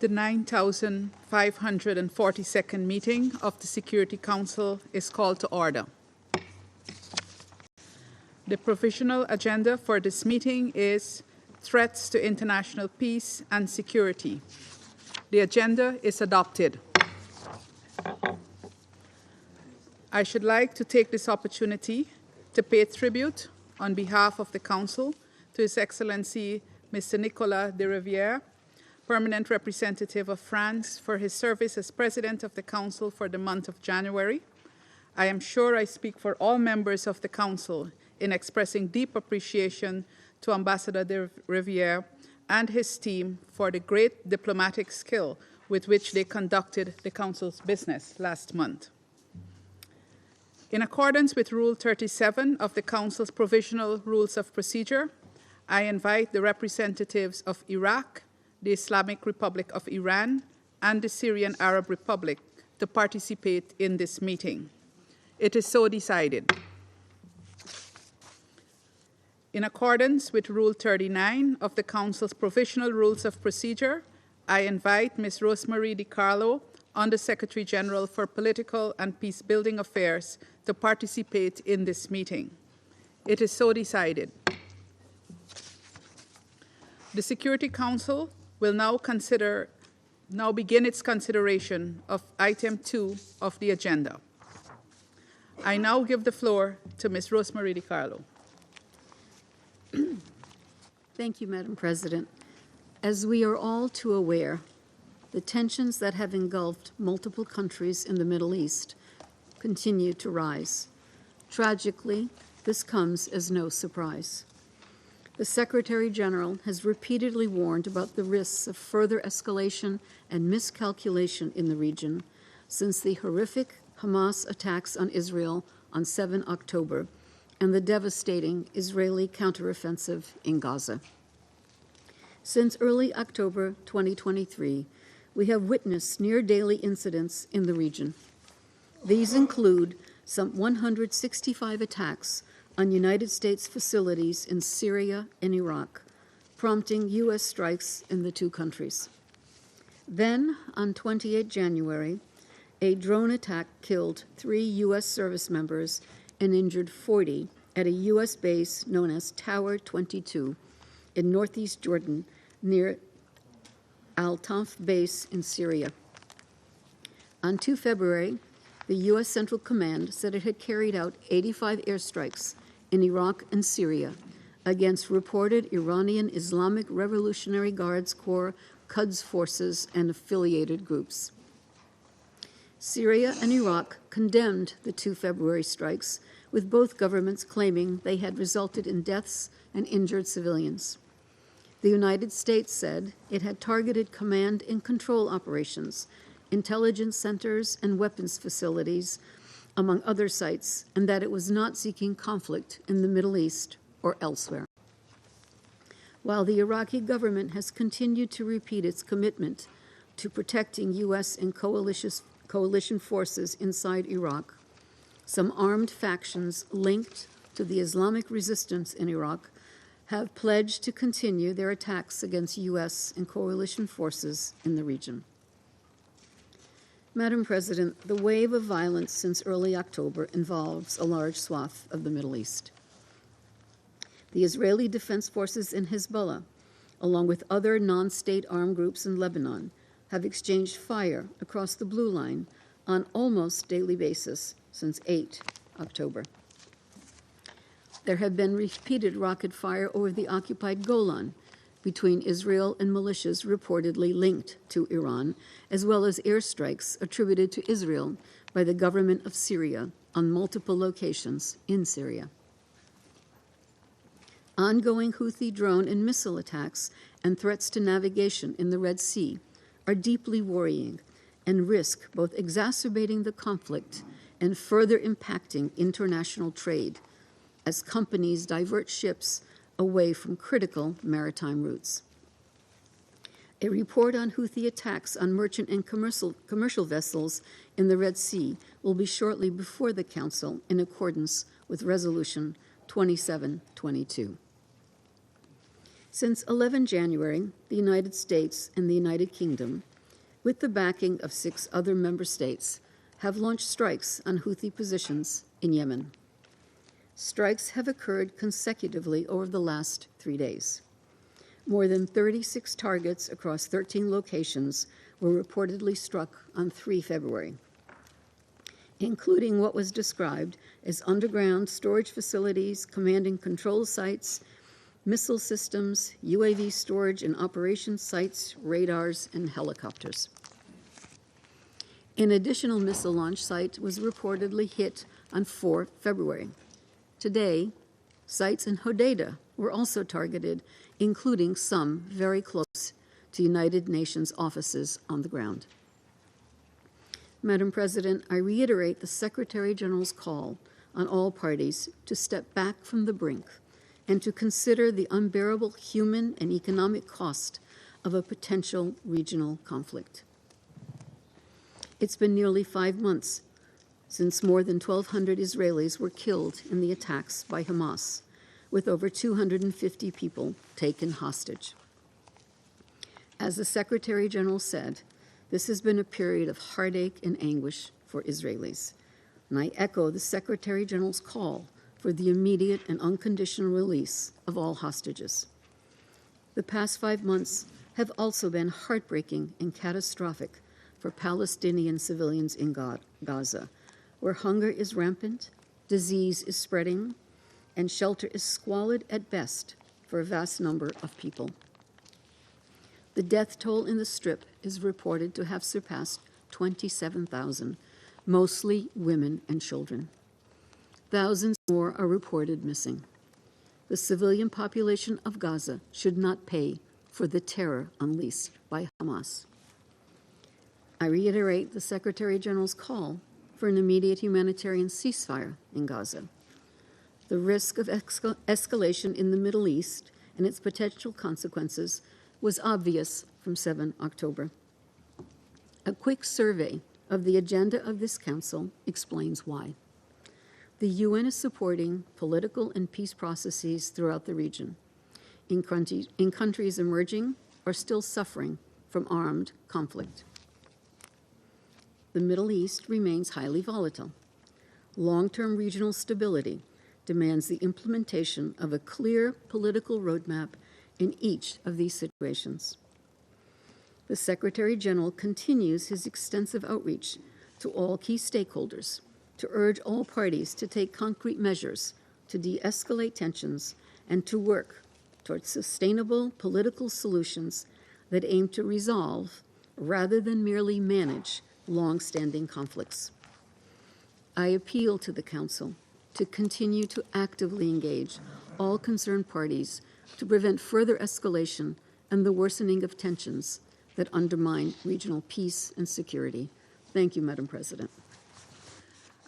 The 9,542nd meeting of the Security Council is called to order. The provisional agenda for this meeting is threats to international peace and security. The agenda is adopted. I should like to take this opportunity to pay tribute on behalf of the Council to His Excellency Mr. Nicolas de Rivière, Permanent Representative of France, for his service as President of the Council for the month of January. I am sure I speak for all members of the Council in expressing deep appreciation to Ambassador de Rivière and his team for the great diplomatic skill with which they conducted the Council's business last month. In accordance with Rule 37 of the Council's Provisional Rules of Procedure, I invite the representatives of Iraq, the Islamic Republic of Iran, and the Syrian Arab Republic to participate in this meeting. It is so decided. In accordance with Rule 39 of the Council's Provisional Rules of Procedure, I invite Ms. Rosemary DiCarlo, Under-Secretary General for Political and Peace-Building Affairs, to participate in this meeting. It is so decided. The Security Council will now begin its consideration of item 2 of the agenda. I now give the floor to Ms. Rosemary DiCarlo. Thank you, Madam President. As we are all too aware, the tensions that have engulfed multiple countries in the Middle East continue to rise. Tragically, this comes as no surprise. The Secretary General has repeatedly warned about the risks of further escalation and miscalculation in the region since the horrific Hamas attacks on Israel on 7 October and the devastating Israeli counteroffensive in Gaza. Since early October 2023, we have witnessed near-daily incidents in the region. These include some 165 attacks on United States facilities in Syria and Iraq, prompting U.S. strikes in the two countries. Then, on 28 January, a drone attack killed 3 U.S. service members and injured 40 at a U.S. base known as Tower 22 in northeast Jordan near Al-Tanf base in Syria. On 2 February, the U.S. Central Command said it had carried out 85 airstrikes in Iraq and Syria against reported Iranian Islamic Revolutionary Guards Corps, Quds forces, and affiliated groups. Syria and Iraq condemned the 2 February strikes, with both governments claiming they had resulted in deaths and injured civilians. The United States said it had targeted command and control operations, intelligence centers, and weapons facilities, among other sites, and that it was not seeking conflict in the Middle East or elsewhere. While the Iraqi government has continued to repeat its commitment to protecting U.S. and coalition forces inside Iraq, some armed factions linked to the Islamic resistance in Iraq have pledged to continue their attacks against U.S. and coalition forces in the region. Madam President, the wave of violence since early October involves a large swath of the Middle East. The Israeli Defense Forces and Hezbollah, along with other non-state armed groups in Lebanon, have exchanged fire across the Blue Line on almost daily basis since 8 October. There have been repeated rocket fire over the occupied Golan between Israel and militias reportedly linked to Iran, as well as airstrikes attributed to Israel by the government of Syria on multiple locations in Syria. Ongoing Houthi drone and missile attacks and threats to navigation in the Red Sea are deeply worrying and risk both exacerbating the conflict and further impacting international trade as companies divert ships away from critical maritime routes. A report on Houthi attacks on merchant and commercial vessels in the Red Sea will be shortly before the Council in accordance with Resolution 2722. Since 11 January, the United States and the United Kingdom, with the backing of 6 other member states, have launched strikes on Houthi positions in Yemen. Strikes have occurred consecutively over the last 3 days. More than 36 targets across 13 locations were reportedly struck on 3 February, including what was described as underground storage facilities, command and control sites, missile systems, UAV storage and operations sites, radars, and helicopters. An additional missile launch site was reportedly hit on 4 February. Today, sites in Hodeidah were also targeted, including some very close to United Nations offices on the ground. Madam President, I reiterate the Secretary General's call on all parties to step back from the brink and to consider the unbearable human and economic cost of a potential regional conflict. It's been nearly 5 months since more than 1,200 Israelis were killed in the attacks by Hamas, with over 250 people taken hostage. As the Secretary General said, this has been a period of heartache and anguish for Israelis, and I echo the Secretary General's call for the immediate and unconditional release of all hostages. The past 5 months have also been heartbreaking and catastrophic for Palestinian civilians in Gaza, where hunger is rampant, disease is spreading, and shelter is squalid at best for a vast number of people. The death toll in the Strip is reported to have surpassed 27,000, mostly women and children. Thousands more are reported missing. The civilian population of Gaza should not pay for the terror unleashed by Hamas. I reiterate the Secretary General's call for an immediate humanitarian ceasefire in Gaza. The risk of escalation in the Middle East and its potential consequences was obvious from 7 October. A quick survey of the agenda of this Council explains why. The UN is supporting political and peace processes throughout the region, in countries emerging or still suffering from armed conflict. The Middle East remains highly volatile. Long-term regional stability demands the implementation of a clear political roadmap in each of these situations. The Secretary General continues his extensive outreach to all key stakeholders to urge all parties to take concrete measures to de-escalate tensions and to work towards sustainable political solutions that aim to resolve, rather than merely manage, long-standing conflicts. I appeal to the Council to continue to actively engage all concerned parties to prevent further escalation and the worsening of tensions that undermine regional peace and security. Thank you, Madam President.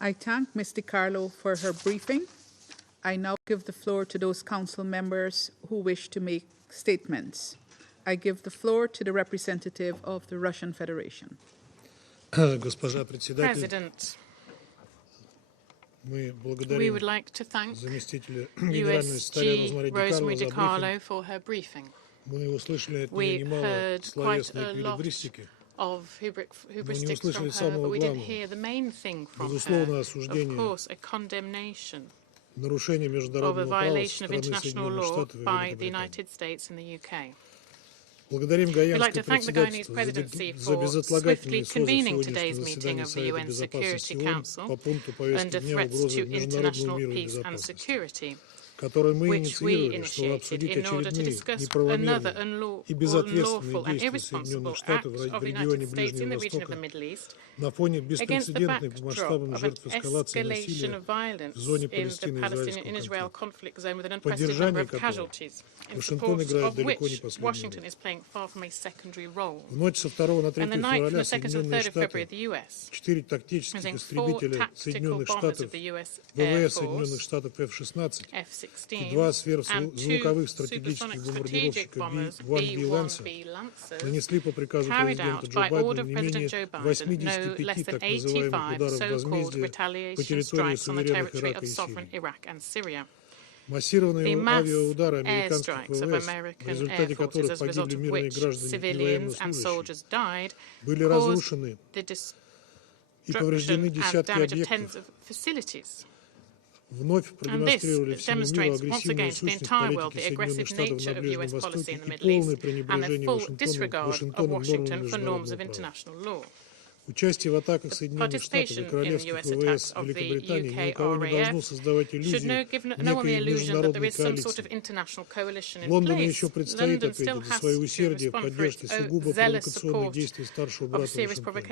I thank Ms. DiCarlo for her briefing. I now give the floor to those council members who wish to make statements. I give the floor to the representative of the Russian Federation. President, we would like to thank USG Rosemary DiCarlo for her briefing. We heard quite a lot of heuristics from her, but we didn't hear the main thing from her. Of course, a condemnation of a violation of international law by the United States and the UK. We'd like to thank the Guyanese presidency for swiftly convening today's meeting of the UN Security Council under threats to international peace and security, which we initiated in order to discuss another unlawful and irresponsible act of the United States in the region of the Middle East against the backdrop of an escalation of violence in the Palestinian-Israel conflict zone with an unprecedented number of casualties, in support of which Washington is playing far from a secondary role. And the night from the 2nd to the 3rd of February, the US, using 4 tactical bombers of the US Air Force, F-16, and 2 supersonic strategic bombers, B-1B Lancers, carried out by order of President Joe Biden no less than 85 so-called retaliation strikes on the territory of sovereign Iraq and Syria. The mass airstrikes of American air forces, as a result of which civilians and soldiers died, caused the destruction and damage of tens of facilities. And this demonstrates once again to the entire world the aggressive nature of US policy in the Middle East and the full disregard of Washington for norms of international law. Участие в атаках Соединенных Штатов и королевских ВВС Великобритании ни у кого не должно создавать иллюзию некой международной коалиции. Лондону еще предстоит ответить за свое усердие в поддержке сугубо провокационных действий старшего брата Вашингтона.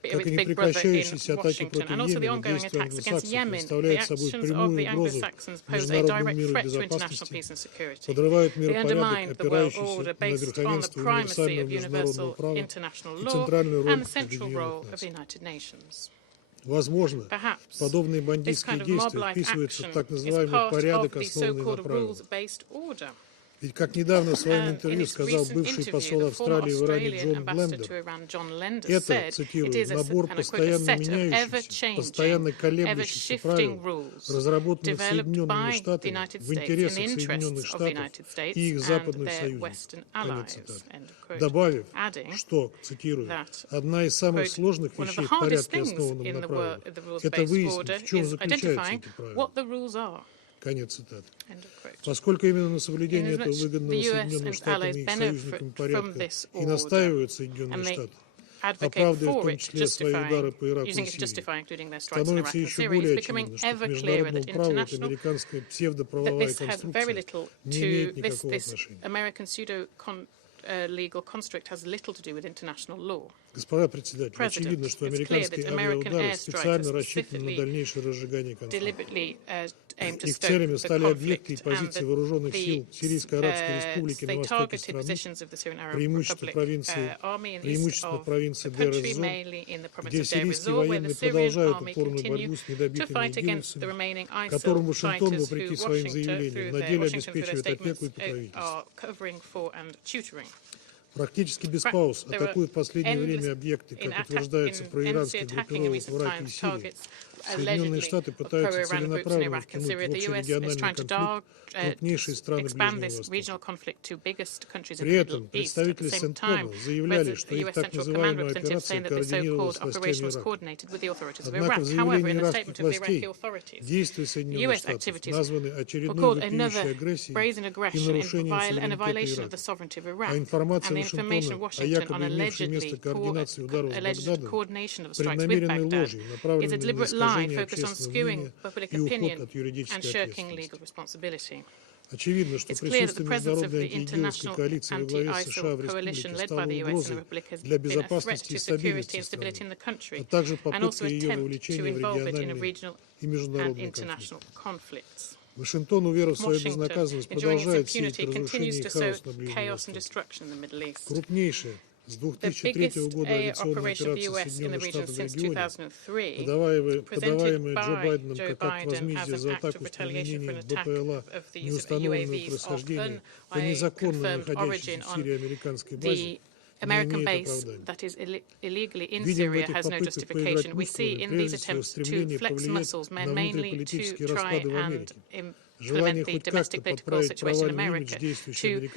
Как и непрекращающиеся атаки против Йемена, действия англосаксов представляют собой прямую угрозу международному миру и безопасности, подрывают миропорядок, опирающийся на верховенство универсального международного права и центральную роль Объединенных Наций. Возможно, подобные бандитские действия вписываются в так называемый порядок, основанный на правилах. Ведь, как недавно в своем интервью сказал бывший посол Австралии в Иране Джон Блендер, это, цитирую, набор постоянно меняющихся, постоянно колеблющихся правил, разработанных Соединенными Штатами в интересах Соединенных Штатов и их западных союзников. Конец цитаты. Добавив, что, цитирую, одна из самых сложных вещей в порядке, основанном на правилах, это выяснить, в чем заключаются эти правила. Конец цитаты. Поскольку именно на соблюдение этого выгодного Соединенным Штатам и их союзникам порядка и настаивают Соединенные Штаты, оправдывая в том числе свои удары по Ираку и Сирии, становится еще более очевидно, что к международному праву эта американская псевдоправовая конструкция не имеет никакого отношения. Legal construct has little to do with international law. Господа председатели, очевидно, что американские авиаудары специально рассчитаны на дальнейшее разжигание конфликта. Их целями стали объекты и позиции вооруженных сил Сирийской Арабской Республики на востоке страны, преимущественно провинции Дейр-эз-Зор, где сирийские военные продолжают упорную борьбу с недобитыми идиловцами, которым Вашингтон, вопреки своим заявлениям, на деле обеспечивает опеку и покровительство. Практически без пауз атакуют в последнее время объекты, как утверждается, проиранских группировок в Ираке и Сирии. Соединенные Штаты пытаются целенаправленно втянуть в общерегиональный конфликт крупнейшие страны Ближнего Востока. При этом представители Центркома заявляли, что их так называемая операция координировалась с властями Ирака. Однако в заявлении иракских властей действия Соединенных Штатов названы очередной вопиющей агрессией и нарушением суверенитета Ирака. А информация Вашингтона о якобы имевшей место координации ударов с Багдадом преднамеренной ложью, направленной на искажение общественного мнения и уход от юридической ответственности. Очевидно, что присутствие международной антиидиловской коалиции во главе с США в республике стало угрозой для безопасности и стабильности страны, а также попыткой ее вовлечения в региональные и международные конфликты. Вашингтон, уверовав в свою безнаказанность, продолжает сеять разрушение и хаос на Ближнем Востоке. Крупнейшая с 2003 года авиационная операция Соединенных Штатов в регионе, подаваемая Джо Байденом как акт возмездия за атаку с применением БПЛА неустановленного происхождения по незаконно находящейся в Сирии американской базе, American base that is illegally in Syria has no justification. We see in these attempts to flex muscles mainly to try and implement the domestic political situation in America, to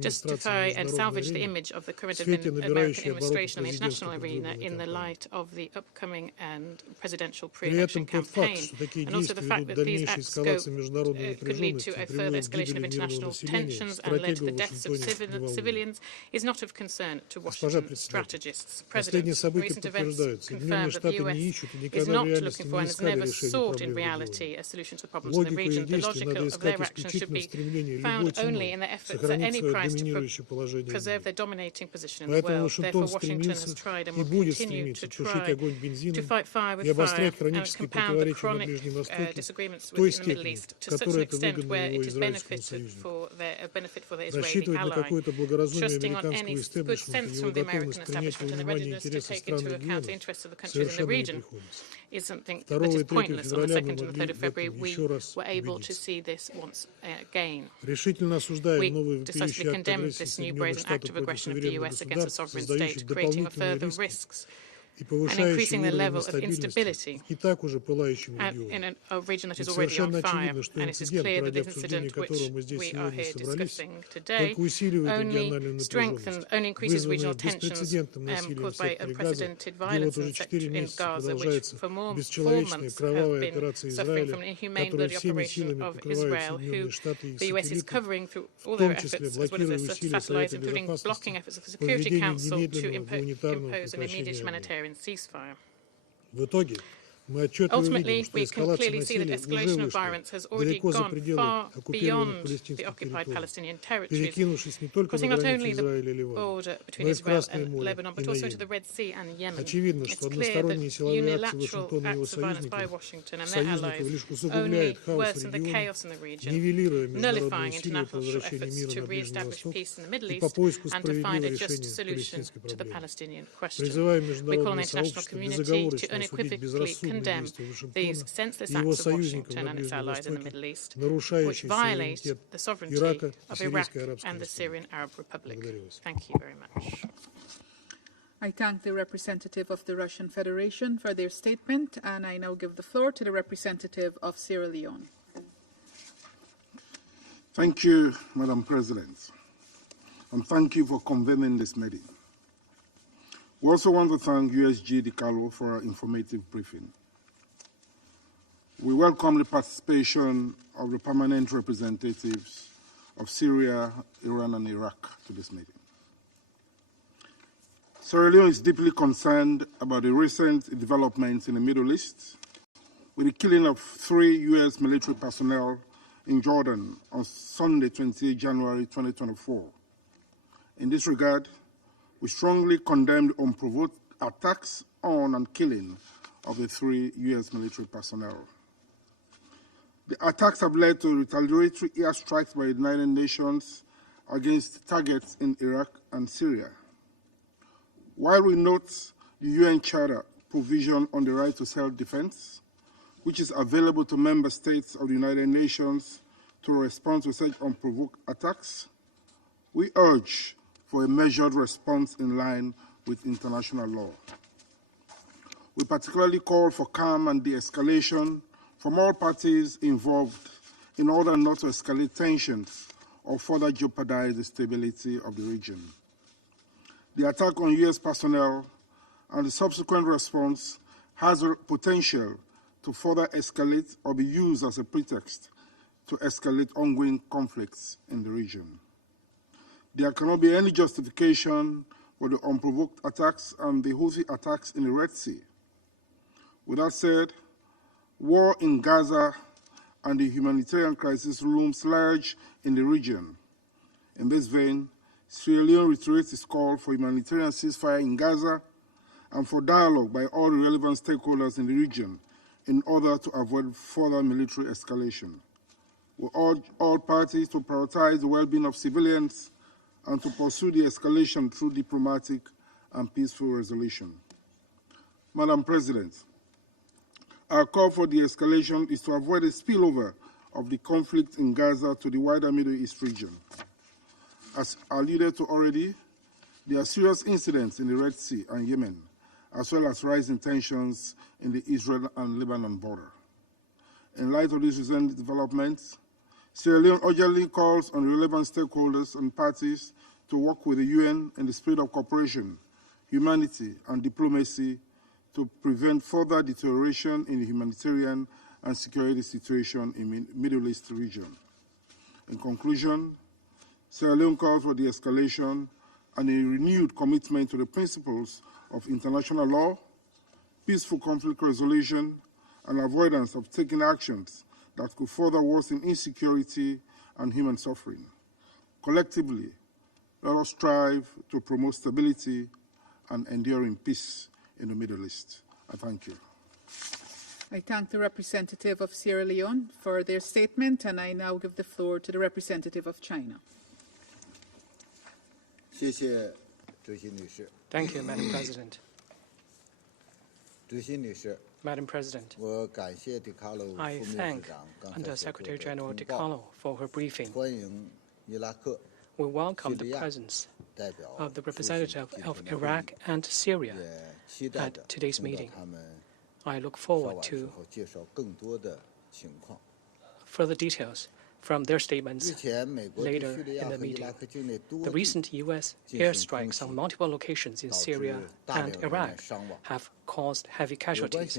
justify and salvage the image of the current American administration in the international arena in the light of the upcoming and presidential pre-election campaign. And also the fact that these acts could lead to a further escalation of international tensions and led to the deaths of civilians is not of concern to Washington strategists. President, recent events confirm that the US is not looking for and has never sought in reality a solution to the problems in the region. The logic of their actions should be found only in their efforts at any price to preserve their dominating position in the world. Therefore, Washington has tried and will continue to try to fight fire with fire and compound the chronic disagreements within the Middle East to such an extent where it is benefit for their Israeli ally. Trusting on any good sense from the American establishment and the readiness to take into account the interests of the countries in the region is something that is pointless. On the 2nd and the 3rd of February, we were able to see this once again. We decisively condemned this new brazen act of aggression of the US against a sovereign state, creating further risks and increasing the level of instability in a region that is already on fire. And it is clear that this incident, which we are here discussing today, only increases regional tensions caused by unprecedented violence in Gaza, which for 4 months have been suffering from an inhumane bloody operation of Israel, who the US is covering through all their efforts, as well as their satellites, including blocking efforts of the Security Council to impose an immediate humanitarian ceasefire. Ultimately, we can clearly see that escalation of violence has already gone far beyond the occupied Palestinian territories, crossing not only the border between Israel and Lebanon, but also into the Red Sea and Yemen. It's clear that unilateral acts of violence by Washington and their allies only worsen the chaos in the region, nullifying international efforts to re-establish peace in the Middle East and to find a just solution to the Palestinian question. We call on the international community to unequivocally condemn these senseless acts of Washington and its allies in the Middle East, which violate the sovereignty of Iraq and the Syrian Arab Republic. Thank you very much. I thank the representative of the Russian Federation for their statement, and I now give the floor to the representative of Sierra Leone. Thank you, Madam President, and thank you for convening this meeting. We also want to thank USG DiCarlo for our informative briefing. We welcome the participation of the permanent representatives of Syria, Iran, and Iraq to this meeting. Sierra Leone is deeply concerned about the recent developments in the Middle East, with the killing of 3 U.S. military personnel in Jordan on Sunday, 28 January 2024. In this regard, we strongly condemn the unprovoked attacks on and killing of the 3 U.S. military personnel. The attacks have led to retaliatory airstrikes by the United Nations against targets in Iraq and Syria. While we note the UN Charter provision on the right to self-defense, which is available to member states of the United Nations to respond to such unprovoked attacks, we urge for a measured response in line with international law. We particularly call for calm and de-escalation from all parties involved in order not to escalate tensions or further jeopardize the stability of the region. The attack on U.S. personnel and the subsequent response has a potential to further escalate or be used as a pretext to escalate ongoing conflicts in the region. There cannot be any justification for the unprovoked attacks and the Houthi attacks in the Red Sea. With that said, war in Gaza and the humanitarian crisis looms large in the region. In this vein, Sierra Leone reiterates its call for humanitarian ceasefire in Gaza and for dialogue by all the relevant stakeholders in the region in order to avoid further military escalation. We urge all parties to prioritize the well-being of civilians and to pursue the escalation through diplomatic and peaceful resolution. Madam President, our call for de-escalation is to avoid a spillover of the conflict in Gaza to the wider Middle East region. As alluded to already, there are serious incidents in the Red Sea and Yemen, as well as rising tensions in the Israel and Lebanon border. In light of these recent developments, Sierra Leone urgently calls on relevant stakeholders and parties to work with the UN in the spirit of cooperation, humanity, and diplomacy to prevent further deterioration in the humanitarian and security situation in the Middle East region. In conclusion, Sierra Leone calls for de-escalation and a renewed commitment to the principles of international law, peaceful conflict resolution, and avoidance of taking actions that could further worsen insecurity and human suffering. Collectively, let us strive to promote stability and enduring peace in the Middle East. I thank you. I thank the representative of Sierra Leone for their statement, and I now give the floor to the representative of China. Thank you, Madam President. Madam President, I thank Under Secretary General DiCarlo for her briefing. We welcome the presence the representative of Iraq and Syria at today's meeting. I look forward to further details from their statements later in the meeting. The recent U.S. airstrikes on multiple locations in Syria and Iraq have caused heavy casualties.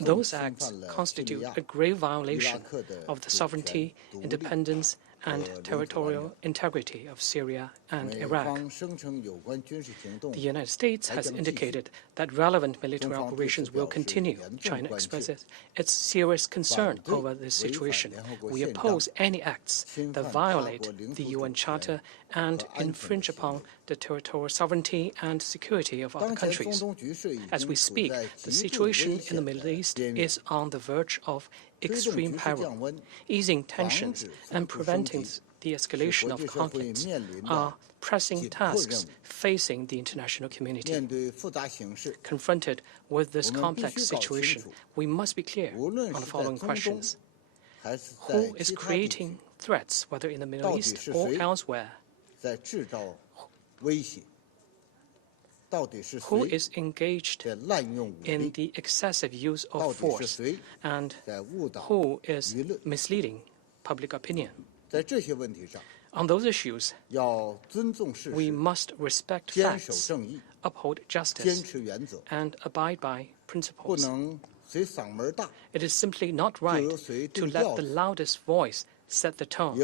Those acts constitute a grave violation of the sovereignty, independence, and territorial integrity of Syria and Iraq. The United States has indicated that relevant military operations will continue. China expresses its serious concern over this situation. We oppose any acts that violate the UN Charter and infringe upon the territorial sovereignty and security of other countries. As we speak, the situation in the Middle East is on the verge of extreme peril. Easing tensions and preventing the escalation of conflicts are pressing tasks facing the international community. Confronted with this complex situation, we must be clear on the following questions. Who is creating threats, whether in the Middle East or elsewhere? Who is engaged in the excessive use of force, and who is misleading public opinion? On those issues, we must respect facts, uphold justice, and abide by principles. It is simply not right to let the loudest voice set the tone,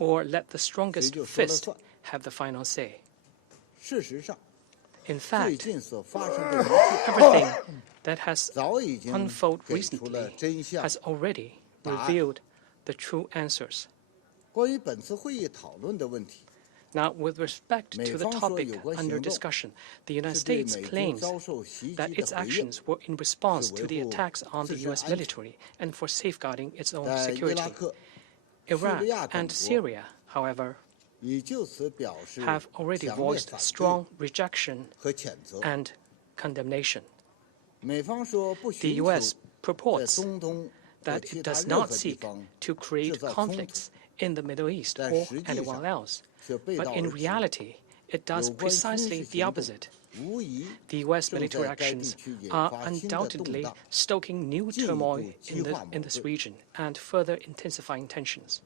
or let the strongest fist have the final say. In fact, everything that has unfolded recently has already revealed the true answers. Now, with respect to the topic under discussion, the United States claims that its actions were in response to the attacks on the U.S. military and for safeguarding its own security. Iraq and Syria, however, have already voiced strong rejection and condemnation. The U.S. purports that it does not seek to create conflicts in the Middle East or anywhere else, but in reality, it does precisely the opposite. The U.S. military actions are undoubtedly stoking new turmoil in this region and further intensifying tensions.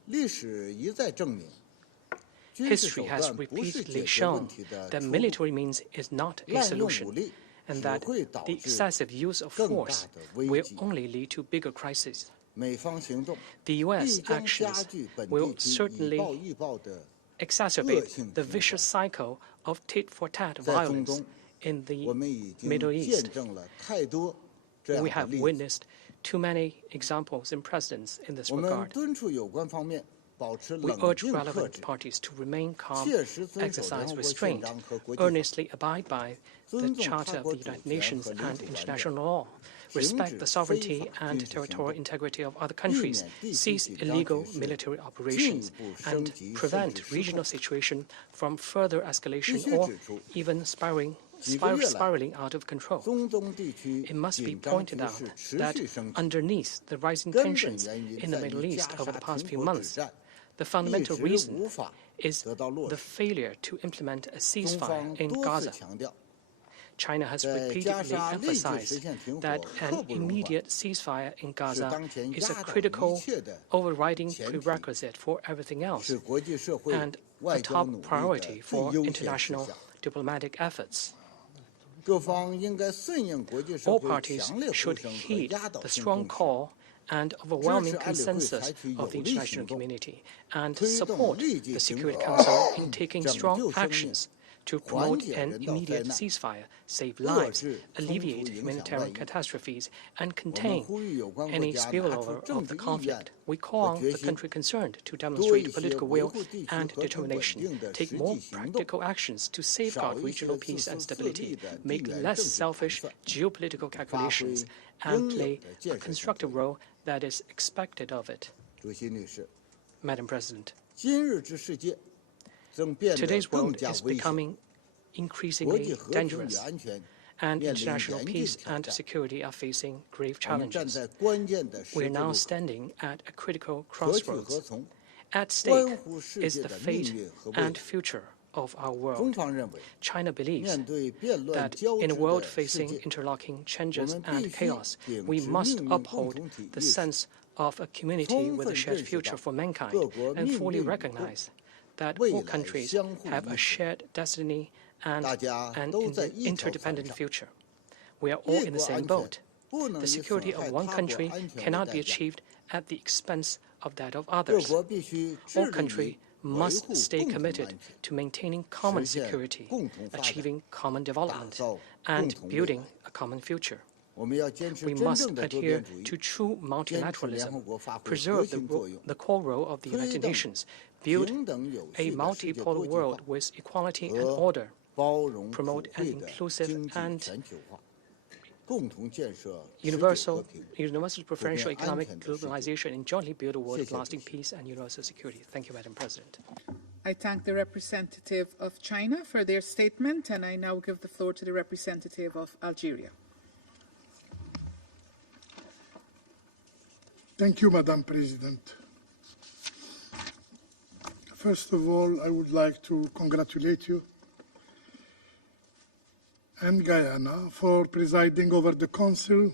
History has repeatedly shown that military means is not a solution, and that the excessive use of force will only lead to bigger crises. The U.S. actions will certainly exacerbate the vicious cycle of tit-for-tat violence in the Middle East. We have witnessed too many examples and precedents in this regard. We urge relevant parties to remain calm, exercise restraint, earnestly abide by the Charter of the United Nations and international law, respect the sovereignty and territorial integrity of other countries, cease illegal military operations, and prevent regional situation from further escalation or even spiraling out of control. It must be pointed out that underneath the rising tensions in the Middle East over the past few months, the fundamental reason is the failure to implement a ceasefire in Gaza. China has repeatedly emphasized that an immediate ceasefire in Gaza is a critical, overriding prerequisite for everything else and a top priority for international diplomatic efforts. All parties should heed the strong call and overwhelming consensus of the international community and support the Security Council in taking strong actions to promote an immediate ceasefire, save lives, alleviate humanitarian catastrophes, and contain any spillover of the conflict. We call on the country concerned to demonstrate political will and determination, take more practical actions to safeguard regional peace and stability, make less selfish geopolitical calculations, and play a constructive role that is expected of it. Madam President, today's world is becoming increasingly dangerous, and international peace and security are facing grave challenges. We are now standing at a critical crossroads. At stake is the fate and future of our world. China believes that in a world facing interlocking changes and chaos, we must uphold the sense of a community with a shared future for mankind and fully recognize that all countries have a shared destiny and an interdependent future. We are all in the same boat. The security of one country cannot be achieved at the expense of that of others. All countries must stay committed to maintaining common security, achieving common development, and building a common future. We must adhere to true multilateralism, preserve the core role of the United Nations, build a multipolar world with equality and order, promote an inclusive and universal preferential economic globalization, and jointly build a world of lasting peace and universal security. Thank you, Madam President. I thank the representative of China for their statement, and I now give the floor to the representative of Algeria. Thank you, Madam President. First of all, I would like to congratulate you and Guyana for presiding over the Council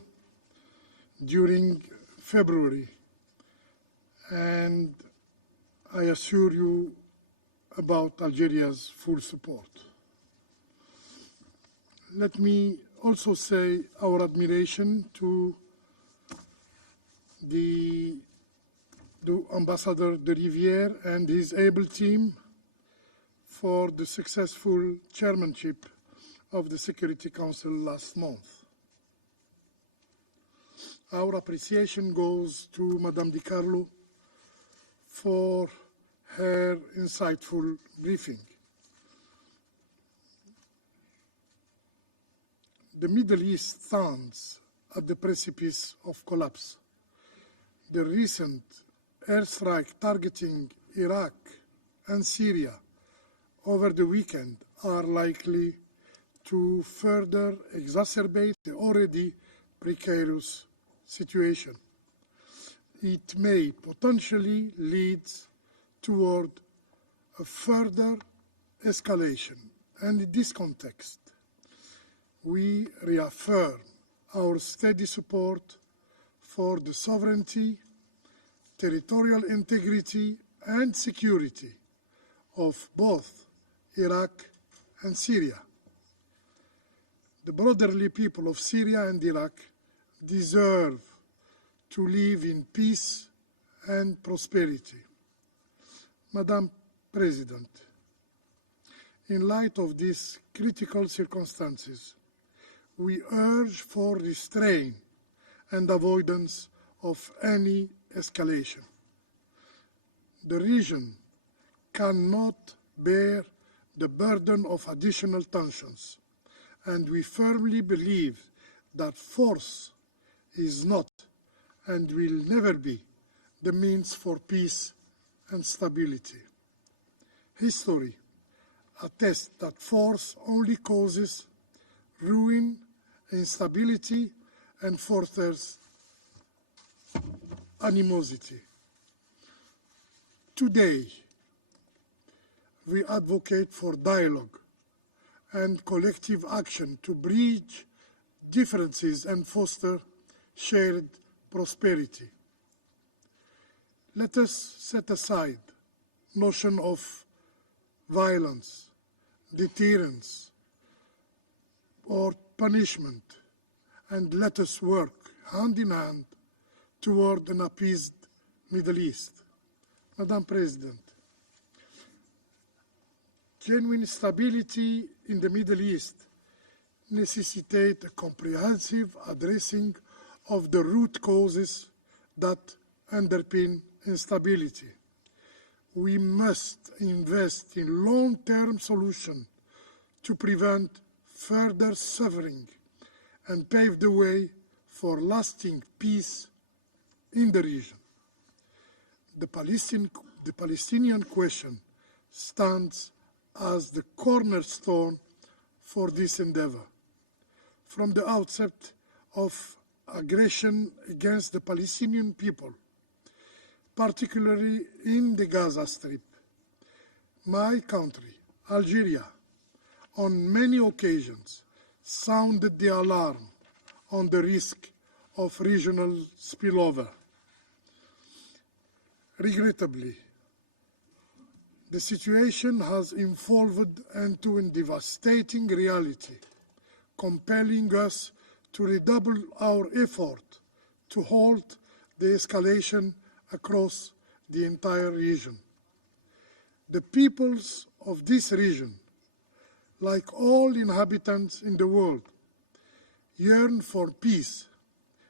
during February, and I assure you about Algeria's full support. Let me also say our admiration to the Ambassador de Rivière and his able team for the successful chairmanship of the Security Council last month. Our appreciation goes to Madame DiCarlo for her insightful briefing. The Middle East stands at the precipice of collapse. The recent airstrike targeting Iraq and Syria over the weekend are likely to further exacerbate the already precarious situation. It may potentially lead toward a further escalation, and in this context, we reaffirm our steady support for the sovereignty, territorial integrity, and security of both Iraq and Syria. The brotherly people of Syria and Iraq deserve to live in peace and prosperity. Madam President, in light of these critical circumstances, we urge for restraint and avoidance of any escalation. The region cannot bear the burden of additional tensions, and we firmly believe that force is not and will never be the means for peace and stability. History attests that force only causes ruin, instability, and fosters animosity. Today, we advocate for dialogue and collective action to bridge differences and foster shared prosperity. Let us set aside notion of violence, deterrence, or punishment, and let us work hand in hand toward an appeased Middle East. Madam President, genuine stability in the Middle East necessitates a comprehensive addressing of the root causes that underpin instability. We must invest in long-term solutions to prevent further suffering and pave the way for lasting peace in the region. The Palestinian question stands as the cornerstone for this endeavor. From the outset of aggression against the Palestinian people, particularly in the Gaza Strip. My country, Algeria, on many occasions sounded the alarm on the risk of regional spillover. Regrettably, the situation has evolved into a devastating reality, compelling us to redouble our effort to halt the escalation across the entire region. The peoples of this region, like all inhabitants in the world, yearn for peace,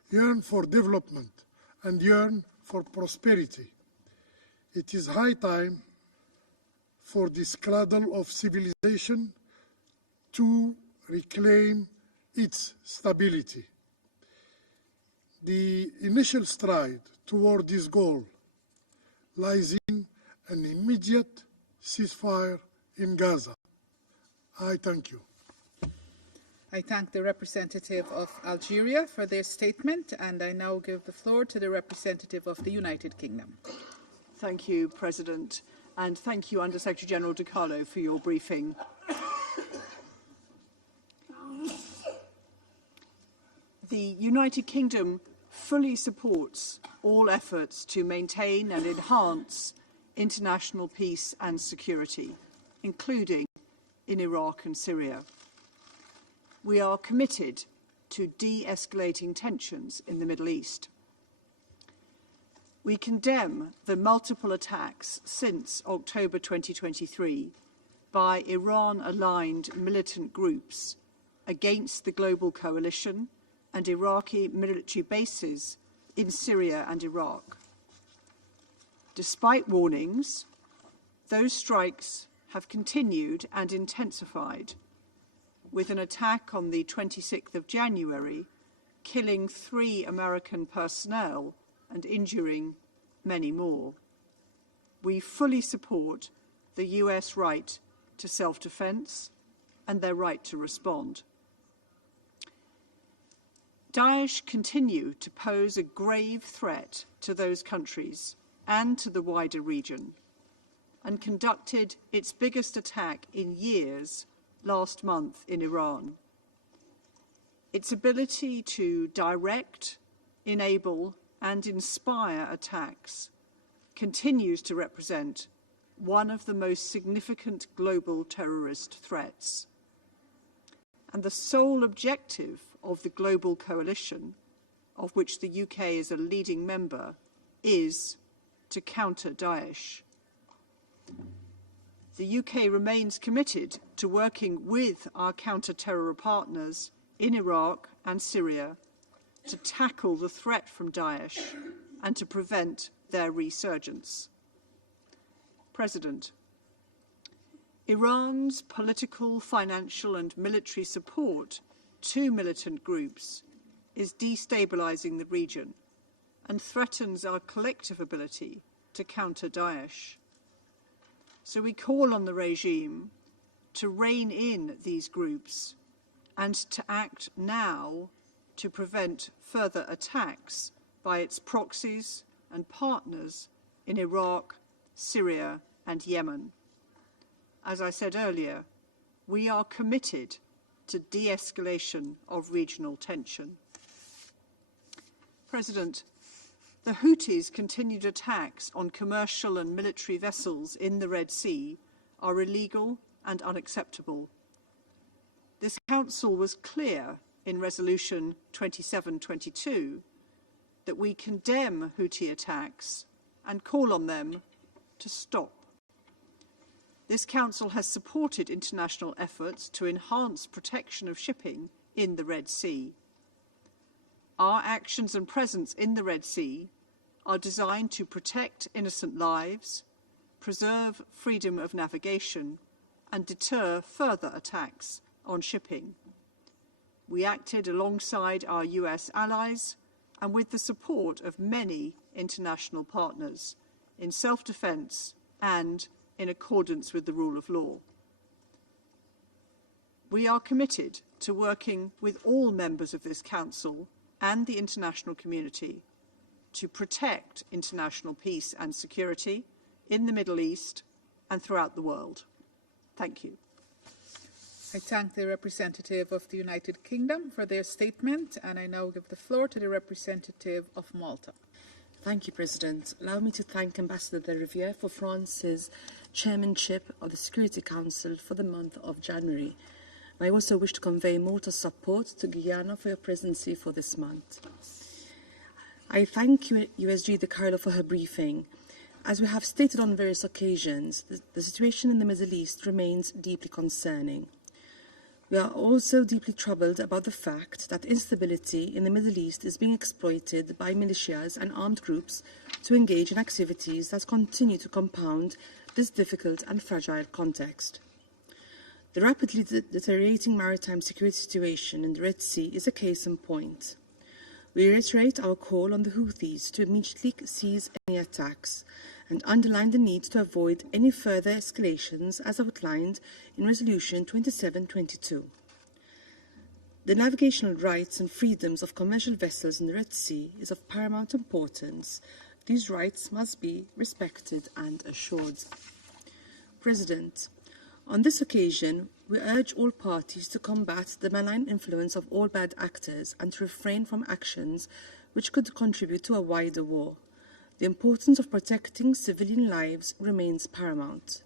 yearn for development, and yearn for prosperity. It is high time for this cradle of civilization to reclaim its stability. The initial stride toward this goal lies in an immediate ceasefire in Gaza. I thank you. I thank the representative of Algeria for their statement, and I now give the floor to the representative of the United Kingdom. Thank you, President, and thank you, Under-Secretary General DiCarlo, for your briefing. The United Kingdom fully supports all efforts to maintain and enhance international peace and security, including in Iraq and Syria. We are committed to de-escalating tensions in the Middle East. We condemn the multiple attacks since October 2023 by Iran-aligned militant groups against the global coalition and Iraqi military bases in Syria and Iraq. Despite warnings, those strikes have continued and intensified, with an attack on the 26th of January killing 3 American personnel and injuring many more. We fully support the US right to self-defense and their right to respond. Daesh continue to pose a grave threat to those countries and to the wider region, and conducted its biggest attack in years last month in Iran. Its ability to direct, enable, and inspire attacks continues to represent one of the most significant global terrorist threats. And the sole objective of the global coalition, of which the UK is a leading member, is to counter Daesh. The UK remains committed to working with our counter-terror partners in Iraq and Syria to tackle the threat from Daesh and to prevent their resurgence. President, Iran's political, financial and military support to militant groups is destabilizing the region and threatens our collective ability to counter Daesh. So we call on the regime to rein in these groups and to act now to prevent further attacks by its proxies and partners in Iraq, Syria and Yemen. As I said earlier, we are committed to de-escalation of regional tension. President, the Houthis' continued attacks on commercial and military vessels in the Red Sea are illegal and unacceptable. This Council was clear in Resolution 2722 that we condemn Houthi attacks and call on them to stop. This Council has supported international efforts to enhance protection of shipping in the Red Sea. Our actions and presence in the Red Sea are designed to protect innocent lives, preserve freedom of navigation, and deter further attacks on shipping. We acted alongside our US allies and with the support of many international partners in self-defense and in accordance with the rule of law. We are committed to working with all members of this Council and the international community to protect international peace and security in the Middle East and throughout the world. Thank you. I thank the representative of the United Kingdom for their statement, and I now give the floor to the representative of Malta. Thank you, President. Allow me to thank Ambassador de Rivière for France's chairmanship of the Security Council for the month of January. I also wish to convey Malta's support to Guyana for your presidency for this month. I thank USG DiCarlo for her briefing. As we have stated on various occasions, the situation in the Middle East remains deeply concerning. We are also deeply troubled about the fact that instability in the Middle East is being exploited by militias and armed groups to engage in activities that continue to compound this difficult and fragile context. The rapidly deteriorating maritime security situation in the Red Sea is a case in point. We reiterate our call on the Houthis to immediately cease any attacks and underline the need to avoid any further escalations as outlined in Resolution 2722. The navigational rights and freedoms of commercial vessels in the Red Sea is of paramount importance. These rights must be respected and assured. President, on this occasion, we urge all parties to combat the malign influence of all bad actors and to refrain from actions which could contribute to a wider war. The importance of protecting civilian lives remains paramount.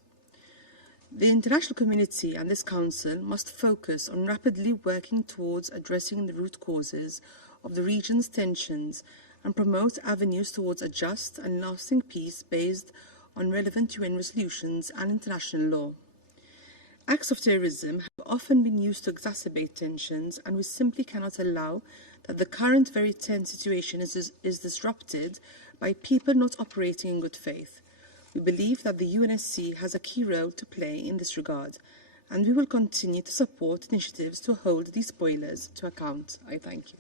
The international community and this Council must focus on rapidly working towards addressing the root causes of the region's tensions and promote avenues towards a just and lasting peace based on relevant UN resolutions and international law. Acts of terrorism have often been used to exacerbate tensions, and we simply cannot allow that the current very tense situation is disrupted by people not operating in good faith. We believe that the UNSC has a key role to play in this regard, and we will continue to support initiatives to hold these spoilers to account. I thank you.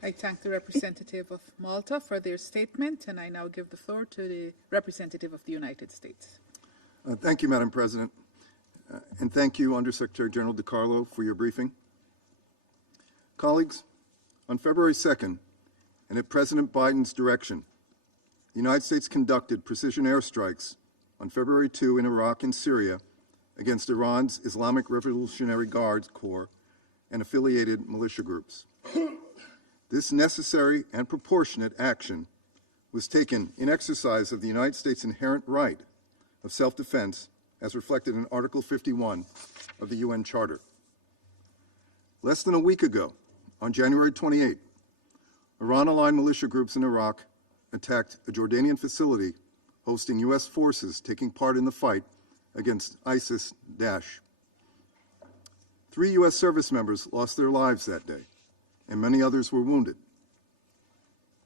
I thank the representative of Malta for their statement, and I now give the floor to the representative of the United States. Thank you, Madam President. And thank you, Undersecretary General DiCarlo, for your briefing. Colleagues, on February 2nd, and at President Biden's direction, the United States conducted precision airstrikes on February 2 in Iraq and Syria against Iran's Islamic Revolutionary Guard Corps and affiliated militia groups. This necessary and proportionate action was taken in exercise of the United States' inherent right of self-defense as reflected in Article 51 of the UN Charter. Less than a week ago, on January 28, Iran-aligned militia groups in Iraq attacked a Jordanian facility hosting U.S. forces taking part in the fight against ISIS-Daesh. 3 U.S. service members lost their lives that day, and many others were wounded.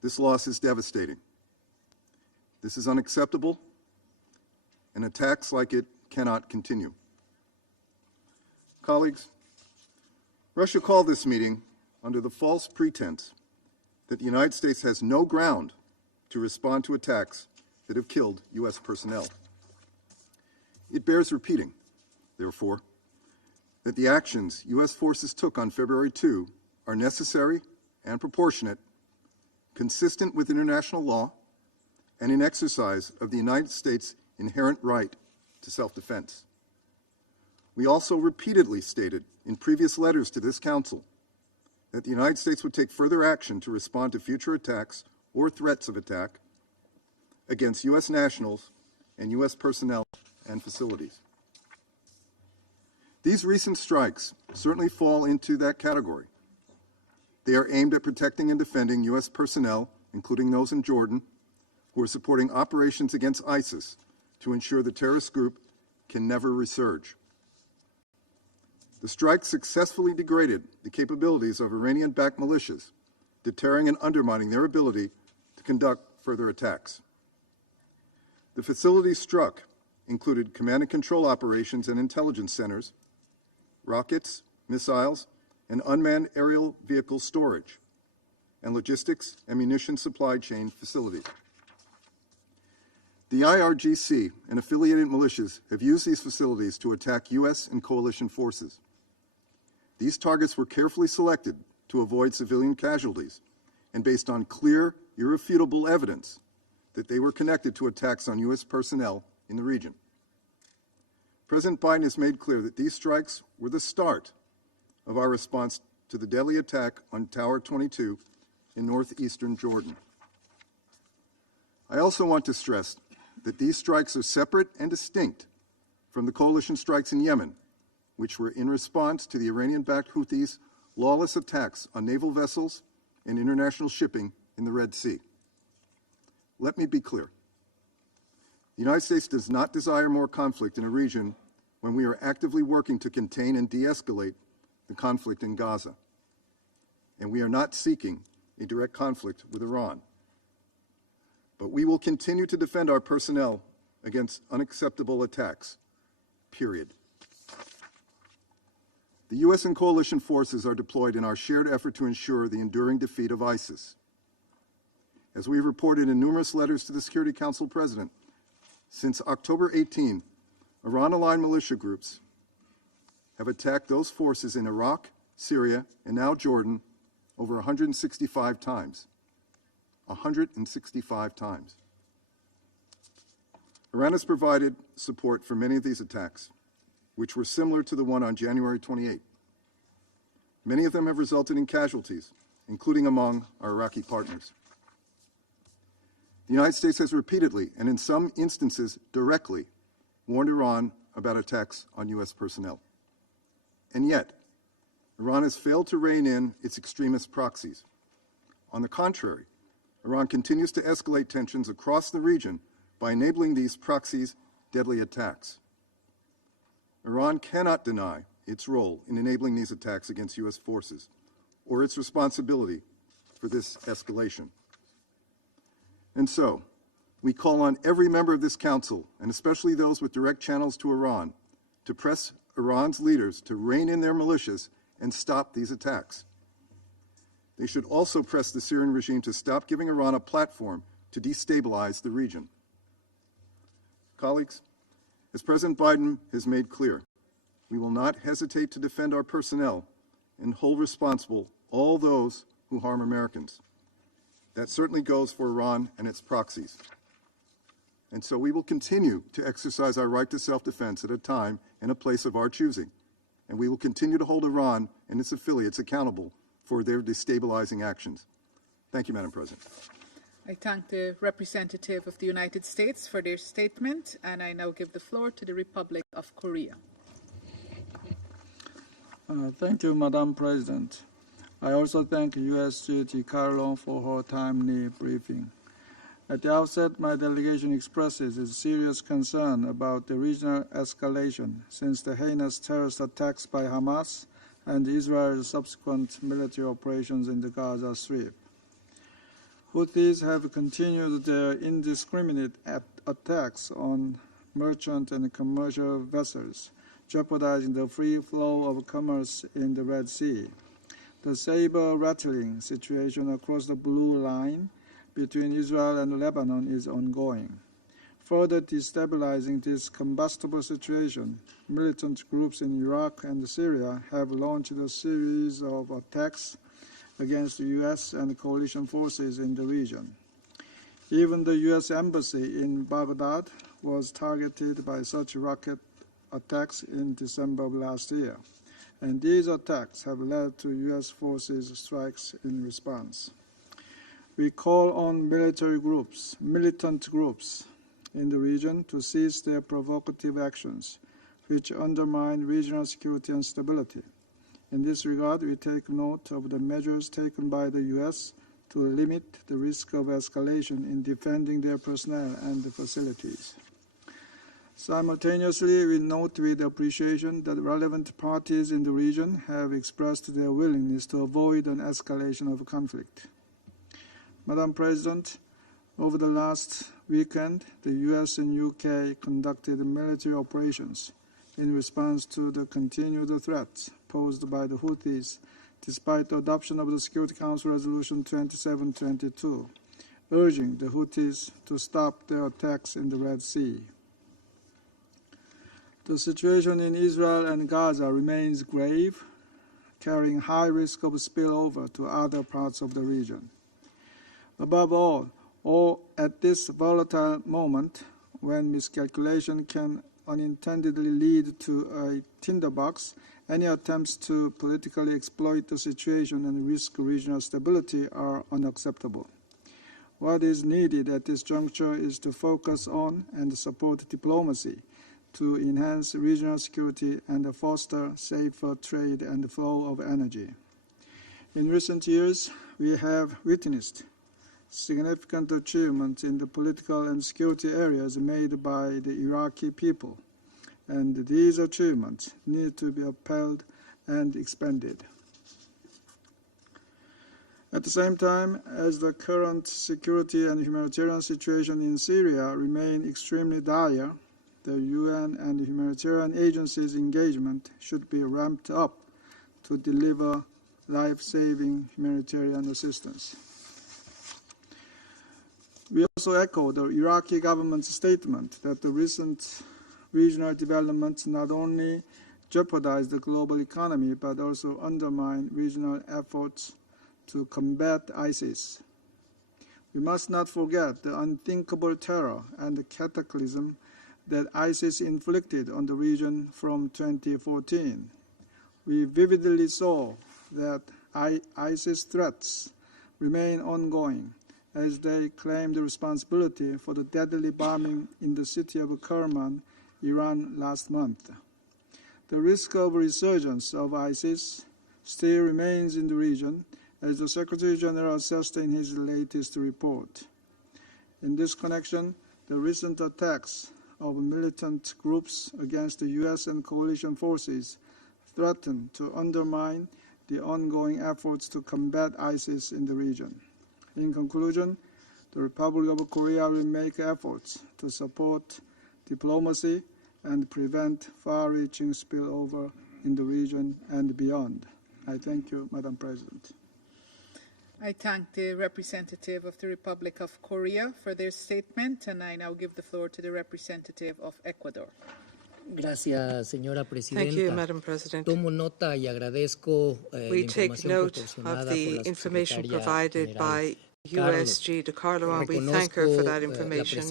This loss is devastating. This is unacceptable, and attacks like it cannot continue. Colleagues, Russia called this meeting under the false pretense that the United States has no ground to respond to attacks that have killed U.S. personnel. It bears repeating, therefore, that the actions U.S. forces took on February 2 are necessary and proportionate, consistent with international law, and in exercise of the United States' inherent right to self-defense. We also repeatedly stated in previous letters to this Council that the United States would take further action to respond to future attacks or threats of attack against U.S. nationals and U.S. personnel and facilities. These recent strikes certainly fall into that category. They are aimed at protecting and defending U.S. personnel, including those in Jordan, who are supporting operations against ISIS to ensure the terrorist group can never resurge. The strike successfully degraded the capabilities of Iranian-backed militias, deterring and undermining their ability to conduct further attacks. The facilities struck included command and control operations and intelligence centers, rockets, missiles, and unmanned aerial vehicle storage, and logistics and munition supply chain facilities. The IRGC and affiliated militias have used these facilities to attack U.S. and coalition forces. These targets were carefully selected to avoid civilian casualties and based on clear irrefutable evidence that they were connected to attacks on U.S. personnel in the region. President Biden has made clear that these strikes were the start of our response to the deadly attack on Tower 22 in northeastern Jordan. I also want to stress that these strikes are separate and distinct from the coalition strikes in Yemen, which were in response to the Iranian-backed Houthis' lawless attacks on naval vessels and international shipping in the Red Sea. Let me be clear. The United States does not desire more conflict in a region when we are actively working to contain and de-escalate the conflict in Gaza. And we are not seeking a direct conflict with Iran. But we will continue to defend our personnel against unacceptable attacks, period. The U.S. and coalition forces are deployed in our shared effort to ensure the enduring defeat of ISIS. As we have reported in numerous letters to the Security Council President, since October 18, Iran-aligned militia groups have attacked those forces in Iraq, Syria, and now Jordan over 165 times. 165 times. Iran has provided support for many of these attacks, which were similar to the one on January 28. Many of them have resulted in casualties, including among our Iraqi partners. The United States has repeatedly, and in some instances directly, warned Iran about attacks on U.S. personnel. And yet, Iran has failed to rein in its extremist proxies. On the contrary, Iran continues to escalate tensions across the region by enabling these proxies' deadly attacks. Iran cannot deny its role in enabling these attacks against U.S. forces or its responsibility for this escalation. And so, we call on every member of this Council, and especially those with direct channels to Iran, to press Iran's leaders to rein in their militias and stop these attacks. They should also press the Syrian regime to stop giving Iran a platform to destabilize the region. Colleagues, as President Biden has made clear, we will not hesitate to defend our personnel and hold responsible all those who harm Americans. That certainly goes for Iran and its proxies. And so we will continue to exercise our right to self-defense at a time and a place of our choosing. And we will continue to hold Iran and its affiliates accountable for their destabilizing actions. Thank you, Madam President. I thank the representative of the United States for their statement, and I now give the floor to the Republic of Korea. Thank you, Madam President. I also thank USG DiCarlo for her timely briefing. At the outset, my delegation expresses its serious concern about the regional escalation since the heinous terrorist attacks by Hamas and Israel's subsequent military operations in the Gaza Strip. Houthis have continued their indiscriminate attacks on merchant and commercial vessels, jeopardizing the free flow of commerce in the Red Sea. The saber-rattling situation across the blue line between Israel and Lebanon is ongoing. Further destabilizing this combustible situation, militant groups in Iraq and Syria have launched a series of attacks against the U.S. and coalition forces in the region. Even the U.S. Embassy in Baghdad was targeted by such rocket attacks in December of last year, and these attacks have led to U.S. forces strikes in response. We call on militant groups in the region to cease their provocative actions, which undermine regional security and stability. In this regard, we take note of the measures taken by the U.S. to limit the risk of escalation in defending their personnel and the facilities. Simultaneously, we note with appreciation that relevant parties in the region have expressed their willingness to avoid an escalation of conflict. Madam President, over the last weekend, the U.S. and U.K. conducted military operations in response to the continued threats posed by the Houthis, despite the adoption of the Security Council Resolution 2722, urging the Houthis to stop their attacks in the Red Sea. The situation in Israel and Gaza remains grave, carrying high risk of spillover to other parts of the region. Above all, or at this volatile moment, when miscalculation can unintendedly lead to a tinderbox, any attempts to politically exploit the situation and risk regional stability are unacceptable. What is needed at this juncture is to focus on and support diplomacy to enhance regional security and foster safer trade and flow of energy. In recent years, we have witnessed significant achievements in the political and security areas made by the Iraqi people, and these achievements need to be upheld and expanded. At the same time, as the current security and humanitarian situation in Syria remain extremely dire, the UN and humanitarian agencies' engagement should be ramped up to deliver life-saving humanitarian assistance. We also echo the Iraqi government's statement that the recent regional developments not only jeopardize the global economy but also undermine regional efforts to combat ISIS. We must not forget the unthinkable terror and the cataclysm that ISIS inflicted on the region from 2014. We vividly saw that ISIS threats remain ongoing as they claim the responsibility for the deadly bombing in the city of Kerman, Iran last month. The risk of resurgence of ISIS still remains in the region, as the Secretary General assessed in his latest report. In this connection, the recent attacks of militant groups against the U.S. and coalition forces threaten to undermine the ongoing efforts to combat ISIS in the region. In conclusion, the Republic of Korea will make efforts to support diplomacy and prevent far-reaching spillover in the region and beyond. I thank you, Madam President. I thank the representative of the Republic of Korea for their statement, and I now give the floor to the representative of Ecuador. Gracias, señora presidenta. Thank you, Madam President. Tomo nota y agradezco We take note of the information provided by USG DiCarlo, and we thank her for that information.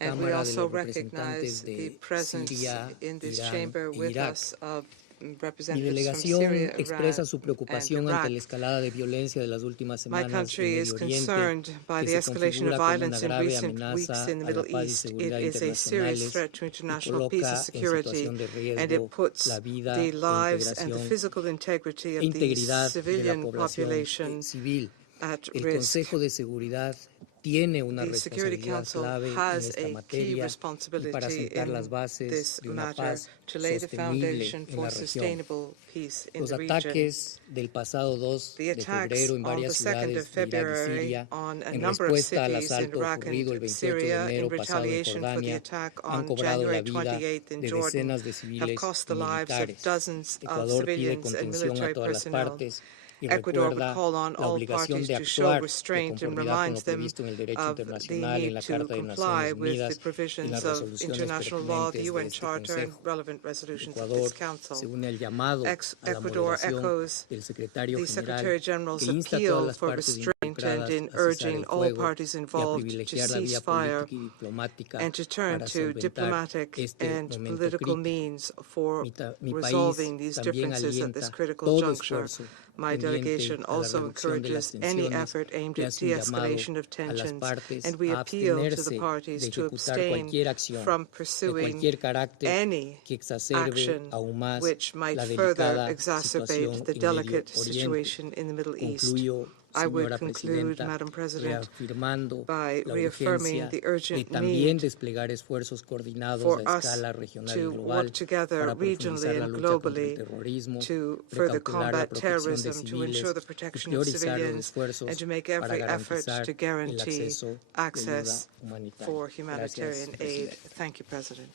And we also recognize the presence in this chamber with us of Mi representatives from delegación Syria, expresa Iran, su preocupación and ante Iraq. la escalada de violencia de las últimas My semanas en country is Medio concerned Oriente, by que the se escalation of configura como una violence in grave recent weeks amenaza in the a la Middle paz y East. It seguridad is a serious internacionales threat to y international peace and coloca en security, situación de and riesgo it puts la vida, the lives and the integración physical integrity e of the integridad de la civilian población population civil. at El risk. Consejo de Seguridad tiene una The Security responsabilidad Council clave en has esta a key materia y para responsibility sentar las in bases this de una matter paz to lay the sostenible foundation en for la región. sustainable peace in Los the region. ataques del pasado 2 The de attacks febrero en on the varias 2nd of ciudades de Irak y February Siria on a en number of respuesta al cities in asalto Iraq ocurrido el and 28 de Syria in enero pasado en retaliation for the Jordania attack han on cobrado January la vida 28th in de Jordan decenas de have civiles cost y the lives of militares. dozens of Ecuador pide civilians and contención a military todas las personnel. partes y Ecuador would recuerda call on la all obligación parties de to show actuar de restraint and conformidad con reminds lo them previsto en el derecho of the internacional, en need la to Carta de comply Naciones with the Unidas y las provisions of resoluciones international law, the pertinentes de UN este Charter, and Consejo. relevant resolutions of Ecuador this Council. se une al llamado a la Ecuador moderación echoes del secretario the general Secretary General's que insta a todas appeal las for partes restraint and involucradas in a cesar urging el all fuego parties y a involved to privilegiar la vía cease fire política y diplomática and to turn para to solventar diplomatic este and momento political crítico. means for Mi país resolving these también differences at this alienta critical todo juncture. esfuerzo My tendiente delegation a la also reducción de las encourages any tensiones effort aimed y at hace un llamado de-escalation of a las tensions, partes and we a appeal to the abstenerse parties de to ejecutar abstain cualquier acción from de pursuing cualquier carácter any que exacerbe action aún más which might la further delicada exacerbate situación the en Medio delicate Oriente. situation in the Middle East. Concluyo, I would señora conclude, presidenta, Madam President, reafirmando by la reaffirming urgencia the de urgent también need desplegar esfuerzos coordinados for a us escala regional y to global work together para profundizar regionally la and lucha contra el globally terrorismo, to further recautelar la combat protección de terrorism, to civiles ensure the y protection of priorizar los civilians, and esfuerzos to make para every effort garantizar to el guarantee acceso de access ayuda humanitaria. for Gracias, humanitarian aid. presidente. Thank you, President.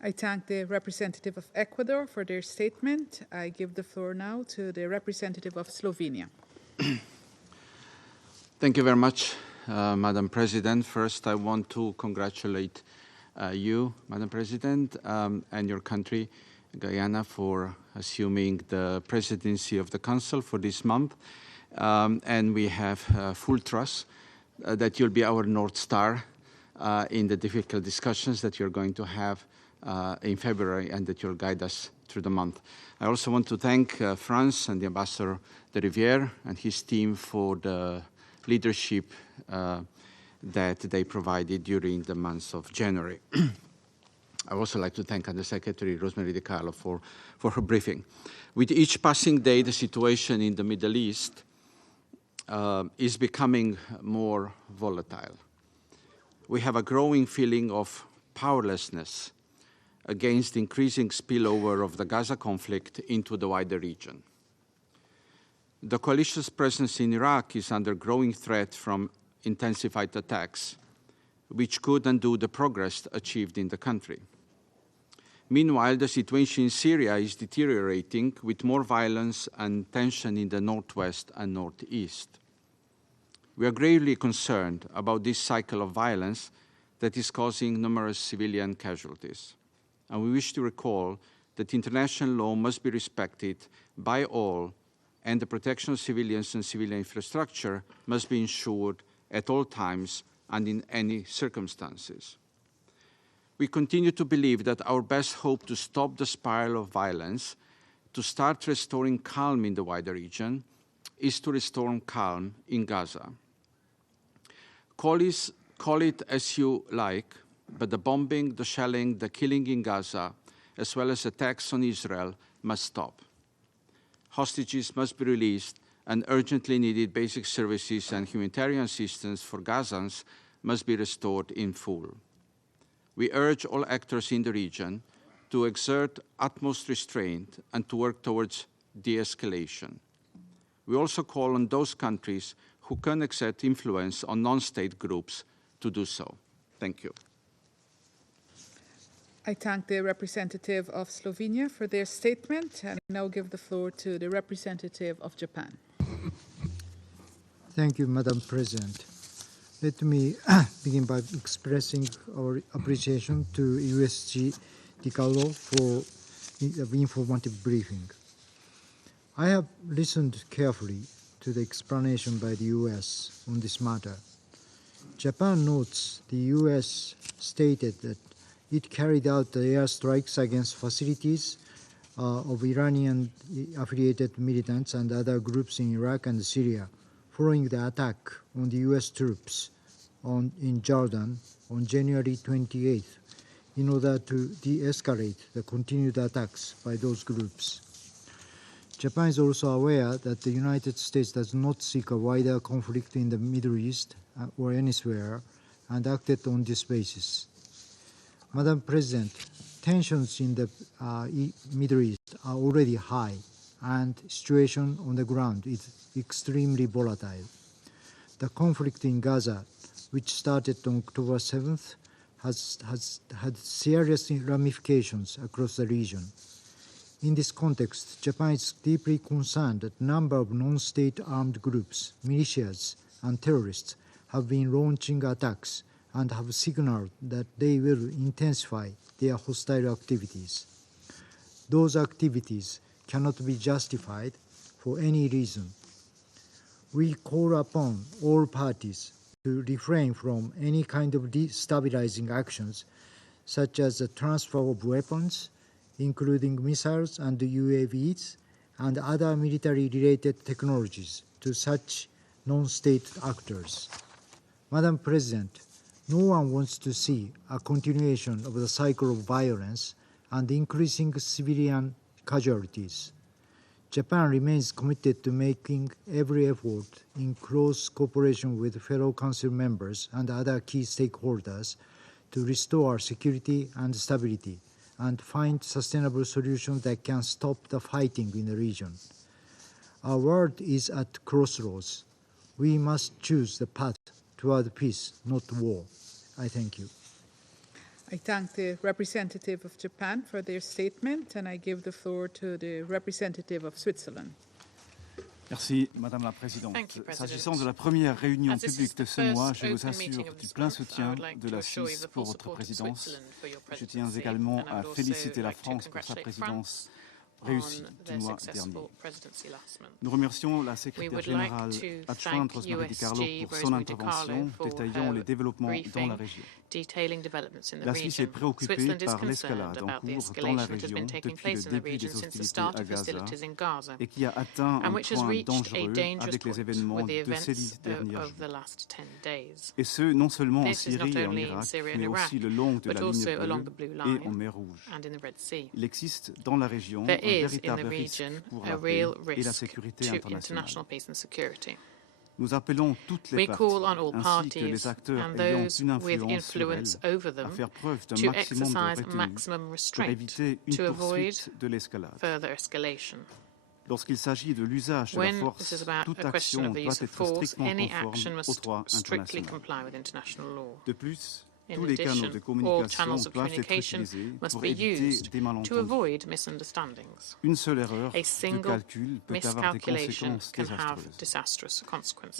I thank the representative of Ecuador for their statement. I give the floor now to the representative of Slovenia. Thank you very much, Madam President. First, I want to congratulate you, Madam President, and your country, Guyana, for assuming the presidency of the Council for this month. And we have full trust that you'll be our North Star in the difficult discussions that you're going to have in February, and that you'll guide us through the month. I also want to thank France and the Ambassador de Rivière and his team for the leadership that they provided during the month of January. I would also like to thank Undersecretary Rosemary DiCarlo for her briefing. With each passing day, the situation in the Middle East is becoming more volatile. We have a growing feeling of powerlessness against the increasing spillover of the Gaza conflict into the wider region. The coalition's presence in Iraq is under growing threat from intensified attacks, which could undo the progress achieved in the country. Meanwhile, the situation in Syria is deteriorating, with more violence and tension in the northwest and northeast. We are gravely concerned about this cycle of violence that is causing numerous civilian casualties. And we wish to recall that international law must be respected by all, and the protection of civilians and civilian infrastructure must be ensured at all times and in any circumstances. We continue to believe that our best hope to stop the spiral of violence, to start restoring calm in the wider region, is to restore calm in Gaza. Call it as you like, but the bombing, the shelling, the killing in Gaza, as well as attacks on Israel, must stop. Hostages must be released, and urgently needed basic services and humanitarian assistance for Gazans must be restored in full. We urge all actors in the region to exert utmost restraint and to work towards de-escalation. We also call on those countries who can exert influence on non-state groups to do so. Thank you. I thank the representative of Slovenia for their statement, and I now give the floor to the representative of Japan. Thank you, Madam President. Let me begin by expressing our appreciation to USG DiCarlo for the informative briefing. I have listened carefully to the explanation by the US on this matter. Japan notes the US stated that it carried out the airstrikes against facilities of Iranian-affiliated militants and other groups in Iraq and Syria following the attack on the US troops in Jordan on January 28th in order to de-escalate the continued attacks by those groups. Japan is also aware that the United States does not seek a wider conflict in the Middle East or elsewhere, and acted on this basis. Madam President, tensions in the Middle East are already high, and the situation on the ground is extremely volatile. The conflict in Gaza, which started on October 7th, has had serious ramifications across the region. In this context, Japan is deeply concerned that a number of non-state armed groups, militias, and terrorists have been launching attacks and have signaled that they will intensify their hostile activities. Those activities cannot be justified for any reason. We call upon all parties to refrain from any kind of destabilizing actions, such as the transfer of weapons, including missiles and UAVs, and other military-related technologies to such non-state actors. Madam President, no one wants to see a continuation of the cycle of violence and increasing civilian casualties. Japan remains committed to making every effort in close cooperation with fellow Council members and other key stakeholders to restore security and stability and find sustainable solutions that can stop the fighting in the region. Our world is at crossroads. We must choose the path toward peace, not war. I thank you. I thank the representative of Japan for their statement, and I give the floor to the representative of Switzerland. Merci, Madame la Présidente. S'agissant de la première réunion publique de ce mois, je vous assure du plein soutien de la Suisse pour votre présidence. Je tiens également à féliciter la France pour sa présidence réussie du mois dernier. Nous remercions la secrétaire générale adjointe Rosemary DiCarlo pour son intervention détaillant les développements dans la région. La Suisse est préoccupée par l'escalade en cours dans la région depuis le début des hostilités à Gaza et qui a atteint un point dangereux avec les événements de ces 10 derniers jours. Et ce, non seulement en Syrie et en Irak, mais aussi le long de la ligne bleue et en mer Rouge. Il existe dans la région un véritable risque pour la paix et la sécurité internationale. Nous appelons toutes les parties, ainsi que les acteurs ayant une influence sur elles, à faire preuve d'un maximum de retenue pour éviter une poursuite de l'escalade. Lorsqu'il s'agit de l'usage de la force, toute action doit être strictement conforme au droit international. De plus, tous les canaux de communication doivent être utilisés pour éviter des malentendus. Une seule erreur de calcul peut avoir des conséquences désastreuses.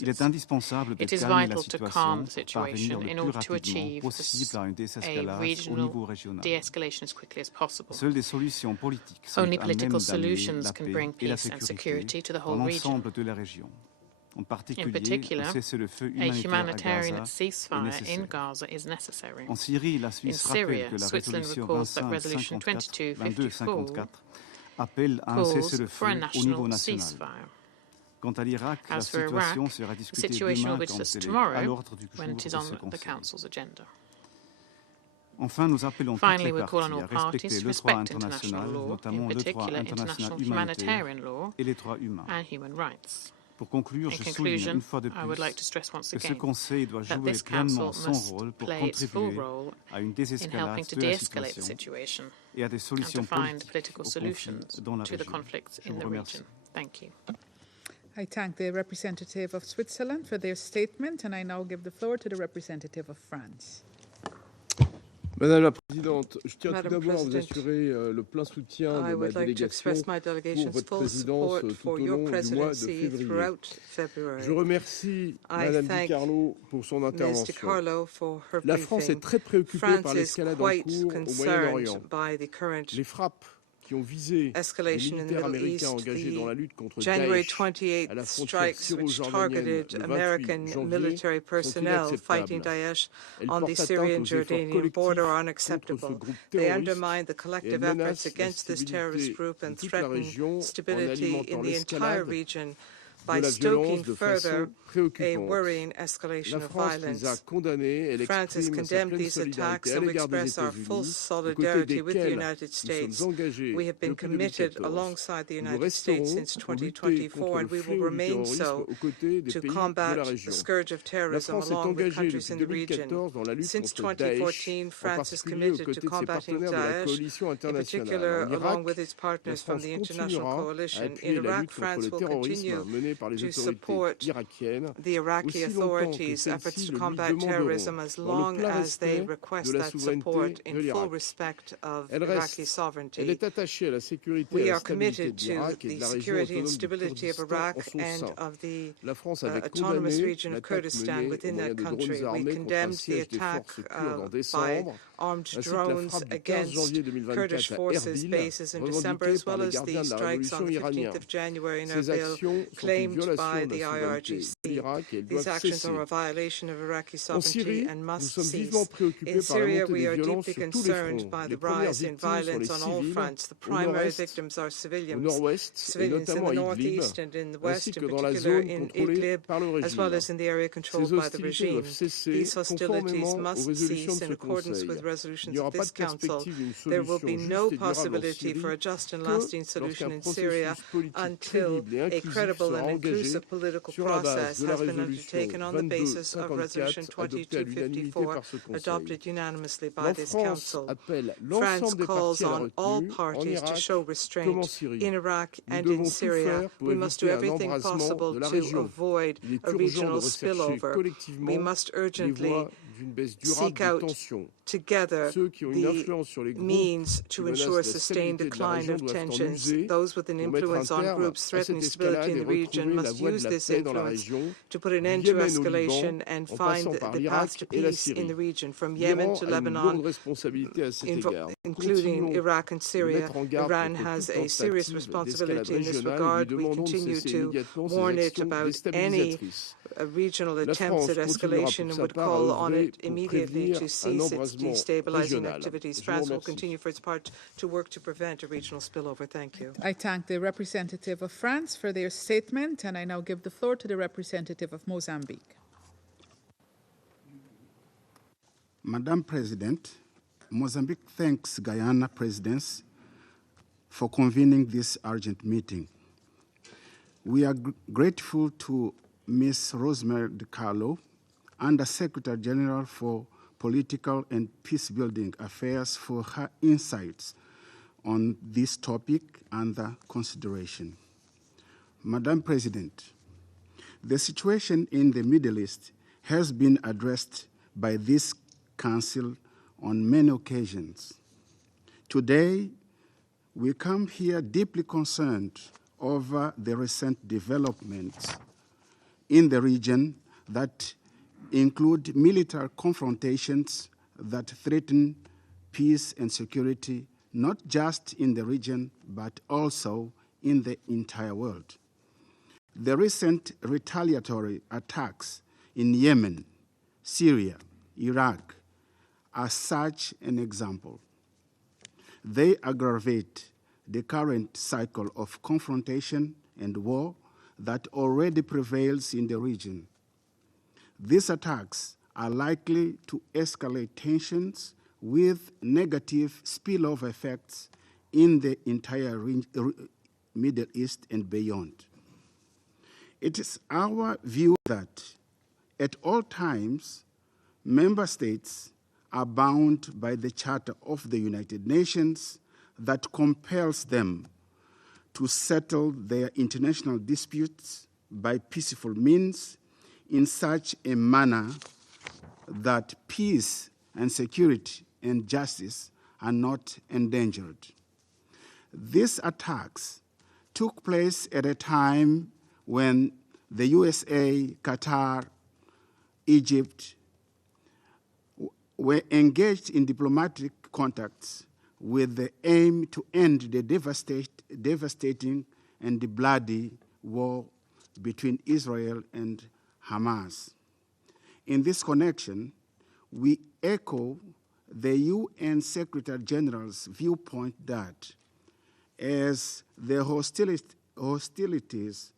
Il est indispensable de calmer la situation pour parvenir le plus rapidement possible à une désescalade au niveau régional. Seules des solutions politiques sont à même d'amener la paix et la sécurité dans l'ensemble de la région. En particulier, un cessez-le-feu humanitaire à Gaza est nécessaire. En Syrie, la Suisse rappelle que la résolution 2254 appelle à un cessez-le-feu au niveau national. Quant à l'Irak, la situation sera discutée demain quand elle est à l'ordre du jour de ce Conseil. Enfin, nous appelons toutes les parties à respecter le droit international, notamment le droit international humanitaire et les droits humains. Pour conclure, je souligne une fois de plus que ce Conseil doit jouer pleinement son rôle pour contribuer à une désescalade de la situation et à des solutions politiques aux conflits dans la région. Je vous remercie. I thank the representative of Switzerland for their statement, and I now give the floor to the representative of France. Madame la Présidente, je tiens tout d'abord à vous assurer le plein soutien de ma délégation pour votre présidence tout au long du mois de février. Je remercie Madame DiCarlo pour son intervention. La France est très préoccupée par l'escalade en cours au Moyen-Orient. Les frappes qui ont visé les militaires américains engagés dans la lutte contre Daesh à la frontière syro-jordanienne le 28 janvier sont inacceptables. Elles portent atteinte aux efforts collectifs contre ce groupe terroriste et elles menacent la stabilité de toute la région en alimentant l'escalade de la violence de façon préoccupante. La France les a condamnées, elle exprime sa pleine solidarité à l'égard des États-Unis, aux côtés desquels nous sommes engagés depuis 2014. Nous resterons pour lutter contre le fléau du terrorisme aux côtés des pays de la région. La France est engagée depuis 2014 dans la lutte contre Daesh, en particulier aux côtés de ses partenaires de la coalition internationale. En Irak, la France continuera à appuyer la lutte contre le terrorisme menée par les autorités irakiennes, aussi longtemps que celles-ci le lui demanderont, dans le plein respect de la souveraineté de l'Irak. Elle est attachée à la sécurité et à la stabilité de l'Irak et de la région autonome du Kurdistan en son sein. La France avait condamné l'attaque menée au moyen de drones armés contre un siège des forces kurdes en décembre, ainsi que la frappe du 15 janvier 2024 à Erbil, revendiquée par les gardiens de la révolution iranienne. Ces actions sont une violation de la souveraineté de l'Irak et elles doivent cesser. En Syrie, nous sommes vivement préoccupés par la montée des violences sur tous les fronts. Les premières victimes sont les civils, au nord-est et notamment à Idlib, ainsi que dans la zone contrôlée par le régime. Ces hostilités doivent cesser conformément aux résolutions de ce Conseil. Il n'y aura pas de perspective d'une solution juste et durable en Syrie que lorsqu'un processus politique crédible et inclusif sera engagé sur la base de la résolution 2254 adoptée à l'unanimité par ce Conseil. La France appelle l'ensemble des parties à la retenue en Irak comme en Syrie. Nous devons tout faire pour éviter un embrasement de la région. Il est urgent de rechercher collectivement les voies d'une baisse durable des tensions. Ceux qui ont une influence sur les groupes qui menacent la stabilité de la région doivent en user pour mettre un terme à cette escalade et retrouver region must use this influence to put an end to escalation and find the path to peace in the region, from Yemen to Lebanon, including Iraq and Syria. Iran has a serious responsibility in this regard. We continue to warn it about any regional attempts at escalation and would call on it immediately to cease its destabilizing activities. France will continue for its part to work to prevent a regional spillover. Thank you. I thank the representative of France for their statement, and I now give the floor to the representative of Mozambique. Madam President, Mozambique thanks Guyana Presidency for convening this urgent meeting. We are grateful to Ms. Rosemary DiCarlo, Under Secretary General for Political and Peace-Building Affairs, for her insights on this topic under consideration. Madam President, the situation in the Middle East has been addressed by this Council on many occasions. Today, we come here deeply concerned over the recent developments in the region that include military confrontations that threaten peace and security, not just in the region, but also in the entire world. The recent retaliatory attacks in Yemen, Syria, Iraq are such an example. They aggravate the current cycle of confrontation and war that already prevails in the region. These attacks are likely to escalate tensions with negative spillover effects in the entire Middle East and beyond. It is our view that at all times, member states are bound by the Charter of the United Nations that compels them to settle their international disputes by peaceful means in such a manner that peace and security and justice are not endangered. These attacks took place at a time when the USA, Qatar, Egypt were engaged in diplomatic contacts with the aim to end the devastating and the bloody war between Israel and Hamas. In this connection, we echo the UN Secretary General's viewpoint that as the hostilities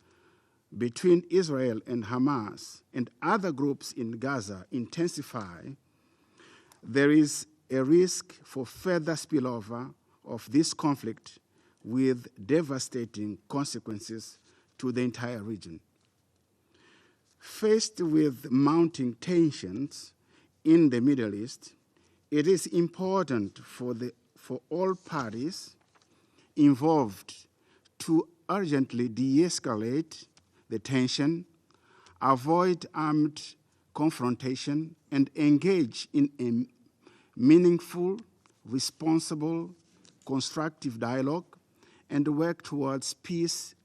between Israel and Hamas and other groups in Gaza intensify, there is a risk for further spillover of this conflict with devastating consequences to the entire region. Faced with mounting tensions in the Middle East, it is important for all parties involved to urgently de-escalate the tension, avoid armed confrontation, and engage in a meaningful, responsible, constructive dialogue, and work towards peaceful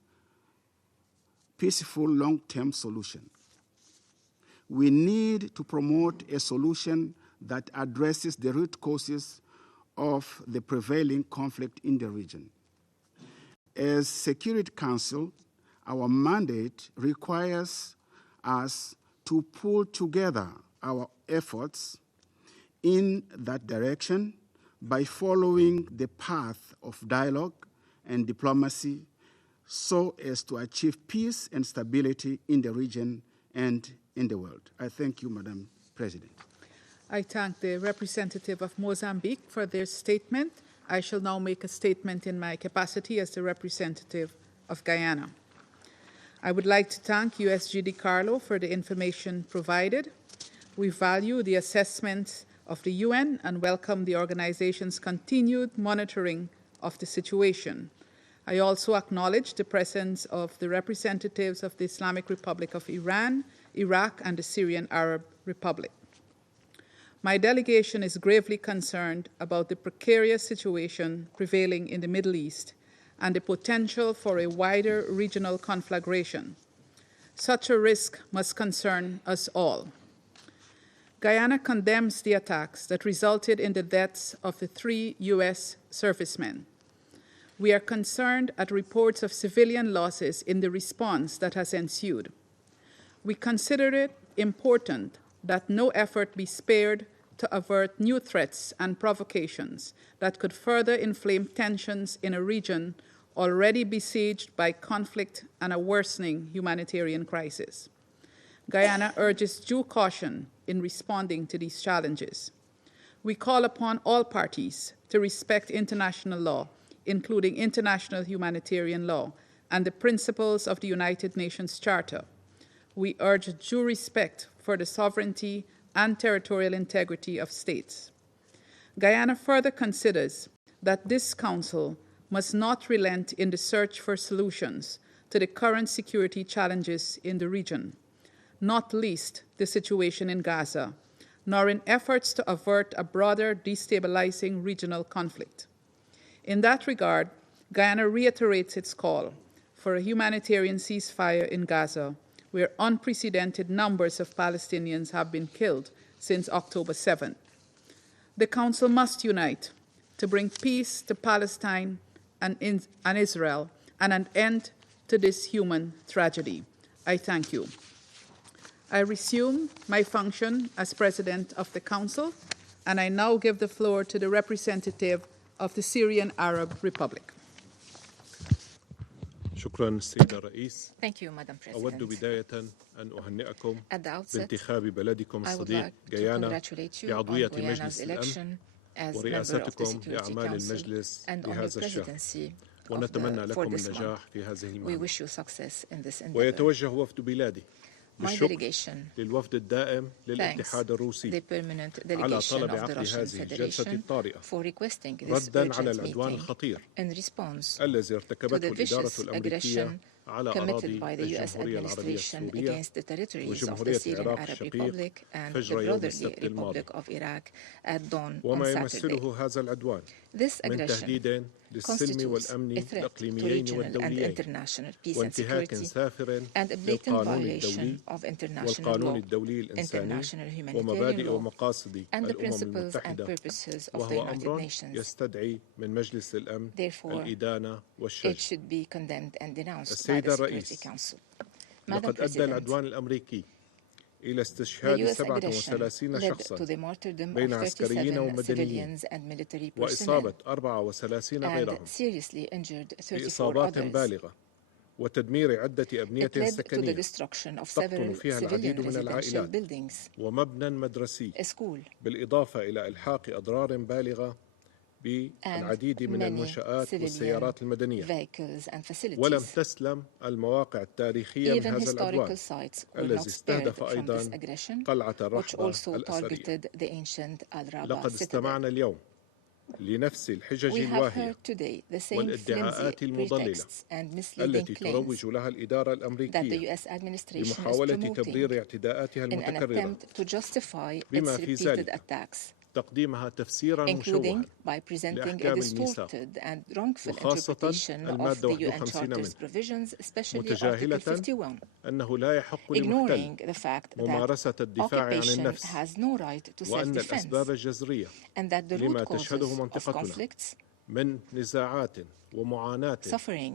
long-term solution. We need to promote a solution that addresses the root causes of the prevailing conflict in the region. As Security Council, our mandate requires us to pull together our efforts in that direction by following the path of dialogue and diplomacy so as to achieve peace and stability in the region and in the world. I thank you, Madam President. I thank the representative of Mozambique for their statement. I shall now make a statement in my capacity as the representative of Guyana. I would like to thank USG DiCarlo for the information provided. We value the assessment of the UN and welcome the organization's continued monitoring of the situation. I also acknowledge the presence of the representatives of the Islamic Republic of Iran, Iraq, and the Syrian Arab Republic. My delegation is gravely concerned about the precarious situation prevailing in the Middle East and the potential for a wider regional conflagration. Such a risk must concern us all. Guyana condemns the attacks that resulted in the deaths of the 3 U.S. servicemen. We are concerned at reports of civilian losses in the response that has ensued. We consider it important that no effort be spared to avert new threats and provocations that could further inflame tensions in a region already besieged by conflict and a worsening humanitarian crisis. Guyana urges due caution in responding to these challenges. We call upon all parties to respect international law, including international humanitarian law and the principles of the United Nations Charter. We urge due respect for the sovereignty and territorial integrity of states. Guyana further considers that this Council must not relent in the search for solutions to the current security challenges in the region, not least the situation in Gaza, nor in efforts to avert a broader destabilizing regional conflict. In that regard, Guyana reiterates its call for a humanitarian ceasefire in Gaza, where unprecedented numbers of Palestinians have been killed since October 7th. The Council must unite to bring peace to Palestine and Israel and an end to this human tragedy. I thank you. I resume my function as President of the Council, and I now give the floor to the representative of the Syrian Arab Republic. شكرا السيدة الرئيس. Thank you, Madam President. أود بداية أن أهنئكم outset, بانتخاب بلدكم الصديق غيانا لعضوية مجلس الأمن ورئاستكم لأعمال المجلس لهذا الشهر، ونتمنى لكم النجاح في هذه المهمة. ويتوجه وفد بلادي بالشكر للوفد الدائم للاتحاد الروسي على طلب عقد هذه الجلسة الطارئة رداً على العدوان الخطير الذي ارتكبته الإدارة الأمريكية على أراضي الجمهورية العربية السورية وجمهورية العراق الشقيق فجر يوم السبت الماضي، وما يمثله هذا العدوان من تهديد للسلم والأمن الإقليميين والدوليين وانتهاك سافر للقانون الدولي والقانون الدولي الإنساني ومبادئ ومقاصد الأمم المتحدة، وهو أمر يستدعي من مجلس الأمن الإدانة والشجر. السيدة الرئيس، لقد أدى العدوان الأمريكي إلى استشهاد 37 شخصاً بين عسكريين ومدنيين وإصابة 34 غيرهم بإصابات بالغة وتدمير عدة أبنية سكنية تقطن فيها العديد من العائلات ومبنى مدرسي، بالإضافة إلى إلحاق أضرار بالغة بالعديد من المنشآت والسيارات المدنية. ولم تسلم المواقع التاريخية من هذا العدوان الذي استهدف أيضا قلعة الرحبة الأثرية. لقد استمعنا اليوم لنفس الحجج الواهية والادعاءات المضللة التي تروج لها الإدارة الأمريكية لمحاولة تبرير اعتداءاتها المتكررة، بما في ذلك تقديمها تفسيرا مشوها لأحكام الميثاق وخاصة المادة 51 منه، متجاهلة أنه لا يحق لمحتل ممارسة الدفاع عن النفس، وأن الأسباب الجذرية لما تشهده منطقتنا من نزاعات ومعاناة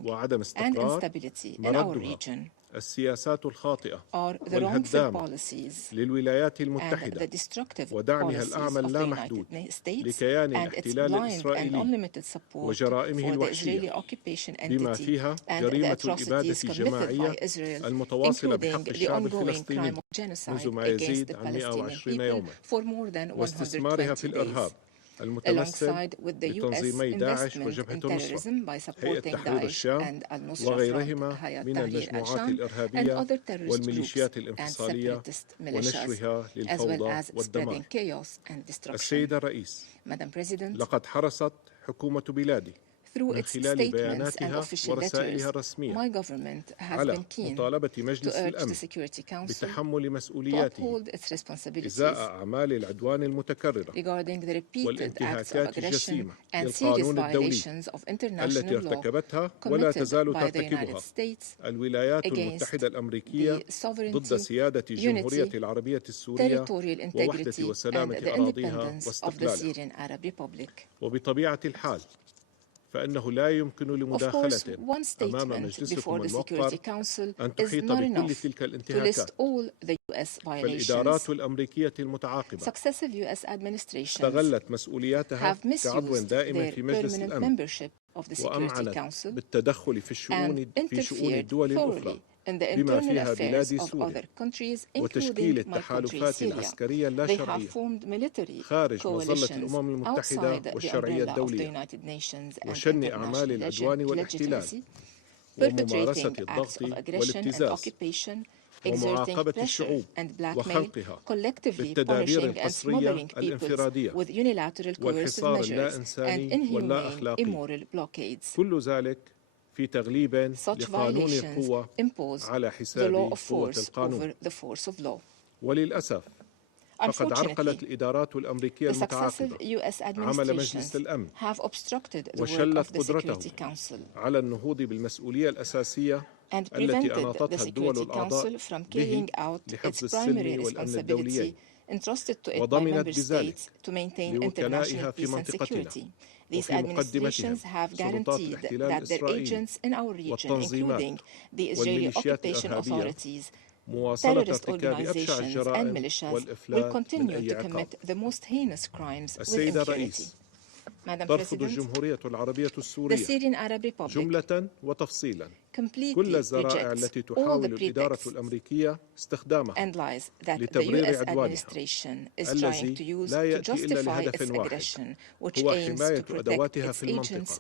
وعدم استقرار مردها السياسات الخاطئة والهدامة للولايات المتحدة ودعمها الأعمى اللامحدود لكيان الاحتلال الإسرائيلي وجرائمه الوحشية، بما فيها جريمة الإبادة الجماعية المتواصلة بحق الشعب الفلسطيني منذ ما يزيد عن 120 يوما، واستثمارها في الإرهاب المتمثل بتنظيمي داعش وجبهة النصرة، هيئة تحرير الشام وغيرهما من المجموعات الإرهابية والميليشيات الانفصالية ونشرها للفوضى والدمار. السيدة الرئيس، لقد حرصت حكومة بلادي Through its statements and official letters, my government has been keen to urge the Security Council to uphold its responsibilities regarding the repeated acts of aggression and serious violations of international law committed by the United States against the sovereignty, unity, territorial integrity, and the independence of the Syrian Arab Republic. فإنه لا يمكن لمداخلة على المجلس الموقر أن تحيط بكل تلك الانتهاكات. فالإدارات الأمريكية المتعاقبة استغلت مسؤولياتها كعضو دائم في مجلس الأمن وأمعنت بالتدخل في شؤون الدول الأخرى بما فيها بلاد سوريا وتشكيل التحالفات العسكرية اللاشرعية خارج مظلة الأمم المتحدة والشرعية الدولية وشن أعمال العدوان والاحتلال وممارسة الضغط والابتزاز ومعاقبة الشعوب وخنقها بالتدابير القسرية الانفرادية والحصار اللا إنساني واللا أخلاقي كل ذلك في تغليب لقانون القوة على حساب قوة القانون. وللأسف فقد عرقلت الإدارات الأمريكية المتعاقبة عمل مجلس الأمن وشلت قدرته على النهوض بالمسؤولية الأساسية التي أناطتها الدول الأعضاء به لحفظ السلم والأمن الدوليين وضمنت بذلك لوكلائها في منطقتنا وفي مقدمتهم سلطات الاحتلال الإسرائيلي والتنظيمات والميليشيات الإرهابية مواصلة ارتكاب أبشع الجرائم والإفلات من أي عقاب. السيد الرئيس، ترفض الجمهورية العربية السورية جملة وتفصيلا كل الذرائع التي تحاول الإدارة الأمريكية استخدامها لتبرير عدوانها الذي لا يأتي إلا لهدف واحد هو حماية أدواتها في المنطقة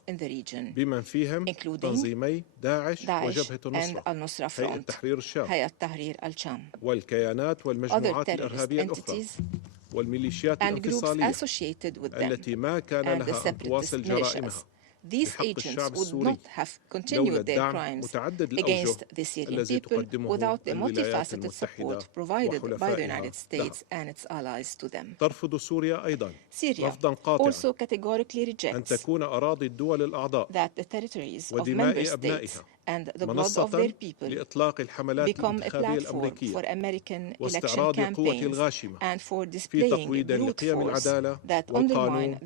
بمن فيهم تنظيمي داعش وجبهة النصرة هيئة تحرير الشام والكيانات والمجموعات الإرهابية الأخرى والميليشيات الانفصالية التي ما كان لها أن تواصل جرائمها These agents would not have continued their crimes against the Syrian people without the multifaceted support provided by the United States and its allies to them. ترفض سوريا أيضا رفضا قاطعا أن تكون أراضي الدول الأعضاء ودماء أبنائها منصة لإطلاق الحملات الانتخابية الأمريكية واستعراض قوة الغاشمة في تقويض لقيم العدالة والقانون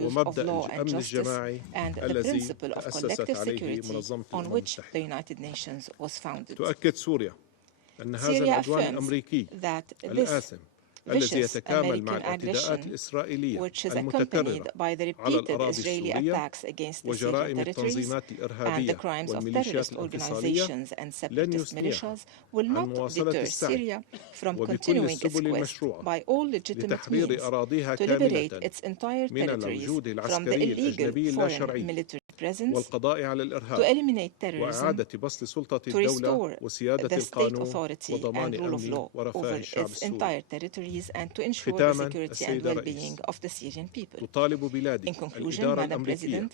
ومبدأ الأمن الجماعي الذي تأسست عليه منظمة الأمم المتحدة. تؤكد سوريا أن هذا العدوان الأمريكي الآثم الذي يتكامل مع الاعتداءات الإسرائيلية المتكررة على الأراضي السورية وجرائم التنظيمات الإرهابية والميليشيات الانفصالية لن يثنيها عن مواصلة السعي وبكل السبل المشروعة لتحرير أراضيها كاملة من الوجود العسكري الأجنبي اللاشرعي والقضاء على الإرهاب وإعادة بسط سلطة الدولة وسيادة القانون وضمان أمن ورفاه الشعب السوري. ختاما السيد الرئيس، تطالب بلادي الإدارة الأمريكية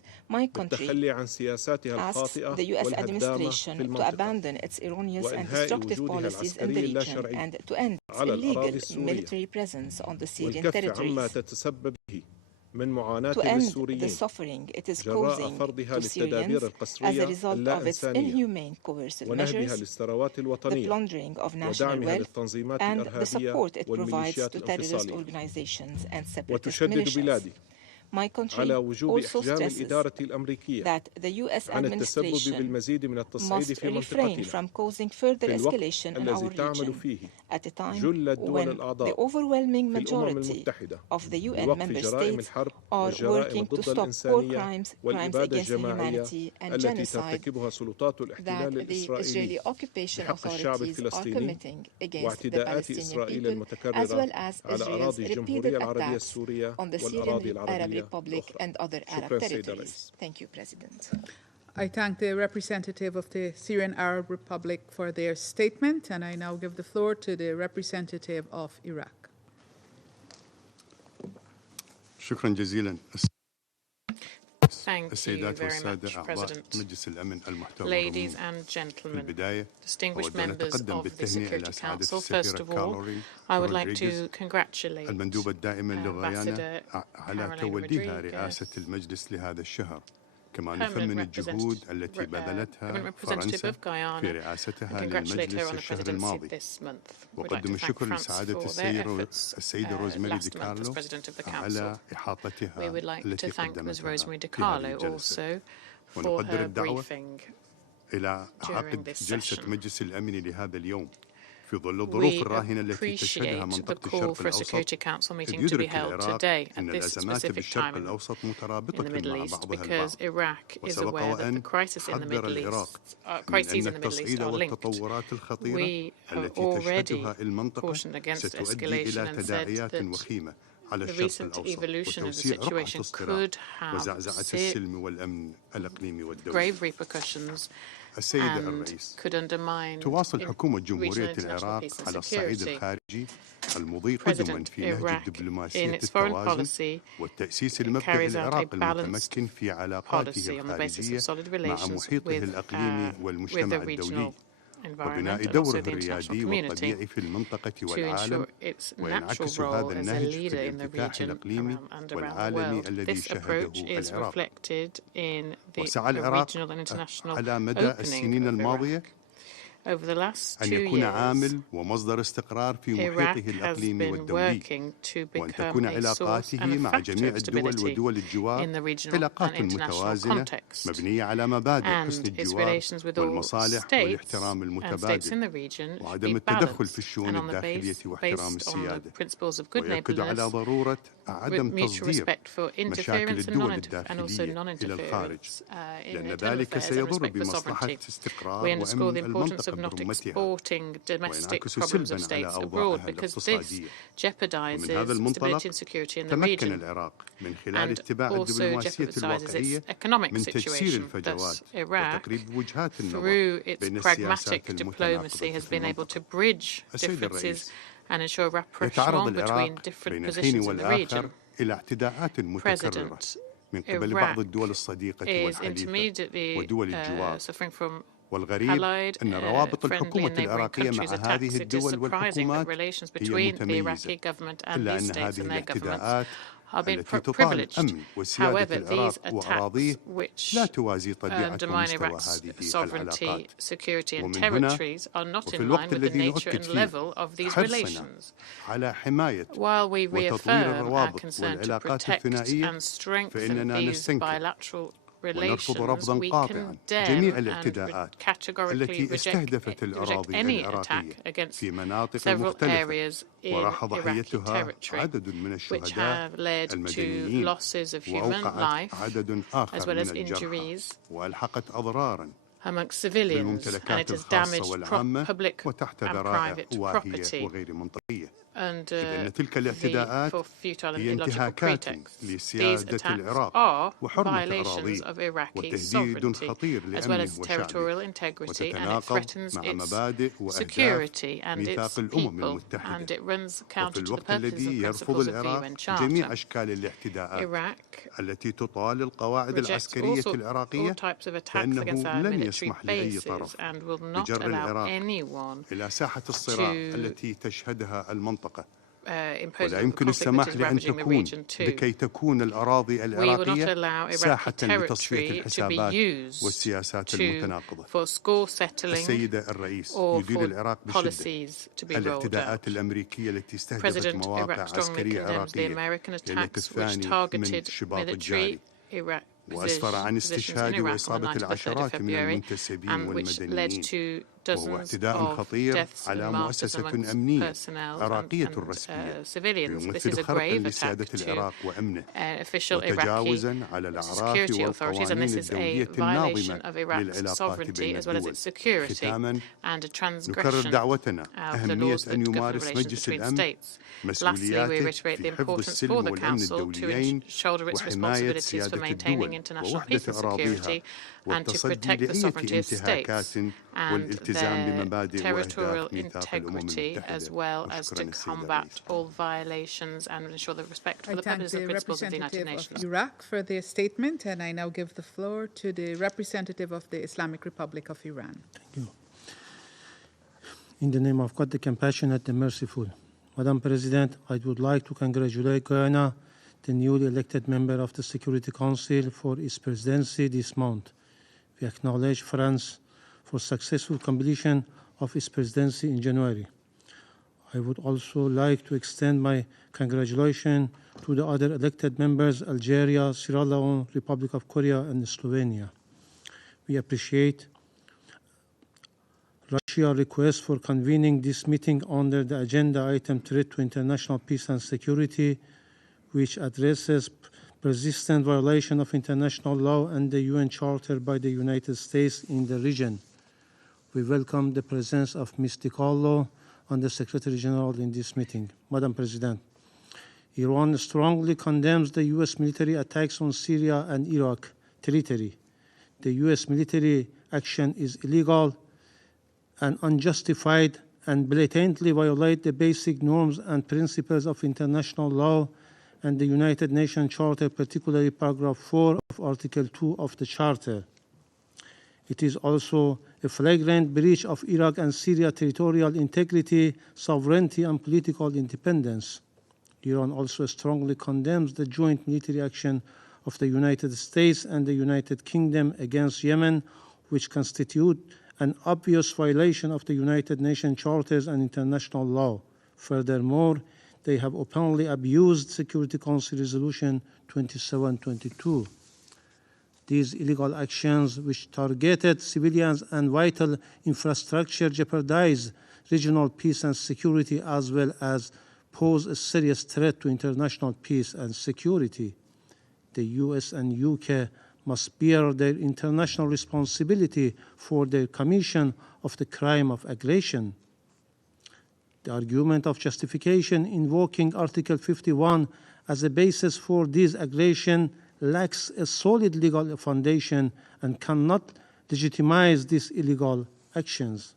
بالتخلي عن سياساتها الخاطئة والهدامة في المنطقة وإنهاء وجودها العسكري اللاشرعي على الأراضي السورية والكف عما تتسبب به من معاناة للسوريين جراء فرضها للتدابير القسرية اللا إنسانية ونهبها للثروات الوطنية ودعمها للتنظيمات الإرهابية والميليشيات الانفصالية. وتشدد بلادي على وجوب إحجام الإدارة الأمريكية عن التسبب بالمزيد من التصعيد في منطقتنا في الوقت الذي تعمل فيه جل الدول الأعضاء في الأمم المتحدة لوقف جرائم الحرب والجرائم ضد الإنسانية والإبادة الجماعية التي ترتكبها سلطات الاحتلال الإسرائيلي بحق الشعب الفلسطيني واعتداءات إسرائيل المتكررة على أراضي الجمهورية العربية السورية والأراضي العربية Republic and other Arab territories. Thank you, President. I thank the representative of the Syrian Arab Republic for their statement, and I now give the floor to the representative of Iraq. شكرا جزيلا. Thank you very much, President. Ladies and gentlemen, distinguished members of the Security Council, first of all, I would like to congratulate Ambassador Carolina Rodriguez, permanent representative of Guyana, and congratulate her on the presidency this month. We'd like to thank France for their efforts last month as President of the Council. We would like to thank Ms. Rosemary DiCarlo also for her briefing during this session. We appreciate the call for a Security Council meeting to be held today at this specific time in the Middle East because Iraq is aware that the crises in the Middle East are linked. We have already cautioned against escalation and said that the recent evolution of the situation could have grave repercussions and could undermine regional international peace and security. President Iraq, in its foreign policy, carries out a balanced policy on the basis of solid relations with the regional environment and also the international community to ensure its natural role as a leader in the region and around the world. This approach is reflected in the regional and international opening of Iraq. Over the last 2 years, Iraq has been working to become a source and a factor of stability in the regional and international context, and its relations with all states and states in the region should be balanced and on the based on the principles of good neighbourliness, with mutual respect for interference and also non-interference in internal affairs and respect for sovereignty. We underscore the importance of not exporting domestic problems of states abroad because this jeopardizes stability and security in the region and also jeopardizes its economic situation. Thus, Iraq, through its pragmatic diplomacy, has been able to bridge differences and ensure rapprochement between different positions in the region. President, Iraq is intermediately suffering from allied, friendly and neighbouring countries' attacks. It is surprising that relations between the Iraqi government and these states and their governments are being privileged. However, these attacks, which undermine Iraq's sovereignty, security and territories, are not in line with the nature and level of these relations. While we reaffirm our concern to protect and strengthen these bilateral relations, we condemn and categorically reject any attack against several areas in Iraqi territory, which have led to losses of human life as well as injuries amongst civilians, and it has damaged public and private property for futile and illogical pretexts. These attacks are violations of Iraqi sovereignty as well as territorial integrity, and it threatens its security and its people, and it runs counter to the purposes and principles of the UN Charter. Iraq rejects all types of attacks against our military bases and will not allow anyone to impose a conflict which is ravaging the region too. We will not allow Iraqi territory to be used for score settling or for policies to be rolled out. President Iraq strongly condemns the American attacks which targeted military positions in Iraq on the night of the 3rd of February and which led to dozens of deaths and martyrs amongst personnel and civilians. This is a grave attack to official Iraqi security authorities, and this is a violation of Iraq's sovereignty as well as its security and a transgression of the laws that govern relations between states. Lastly, we reiterate the importance for the Council to shoulder its responsibilities for maintaining international peace and security and to protect the sovereignty of states and their territorial integrity, as well as to combat all violations and ensure the respect for the purposes and principles of the United Nations. Iraq for their statement, and I now give the floor to the representative of the Islamic Republic of Iran. Thank you. In the name of God, the compassionate and merciful, Madam President, I would like to congratulate Guyana, the newly elected member of the Security Council, for its presidency this month. We acknowledge France for successful completion of its presidency in January. I would also like to extend my congratulations to the other elected members, Algeria, Sierra Leone, Republic of Korea, and Slovenia. We appreciate Russia's request for convening this meeting under the agenda item Threat to International Peace and Security, which addresses persistent violation of international law and the UN Charter by the United States in the region. We welcome the presence of Ms. DiCarlo and the Secretary General in this meeting. Madam President, Iran strongly condemns the U.S. military attacks on Syria and Iraq territory. The U.S. military action is illegal and unjustified and blatantly violate the basic norms and principles of international law and the United Nations Charter, particularly paragraph 4 of Article 2 of the Charter. It is also a flagrant breach of Iraq and Syria territorial integrity, sovereignty, and political independence. Iran also strongly condemns the joint military action of the United States and the United Kingdom against Yemen, which constitute an obvious violation of the United Nations Charters and international law. Furthermore, they have openly abused Security Council Resolution 2722. These illegal actions, which targeted civilians and vital infrastructure, jeopardize regional peace and security, as well as pose a serious threat to international peace and security. The US and UK must bear their international responsibility for their commission of the crime of aggression. The argument of justification invoking Article 51 as a basis for this aggression lacks a solid legal foundation and cannot legitimize these illegal actions.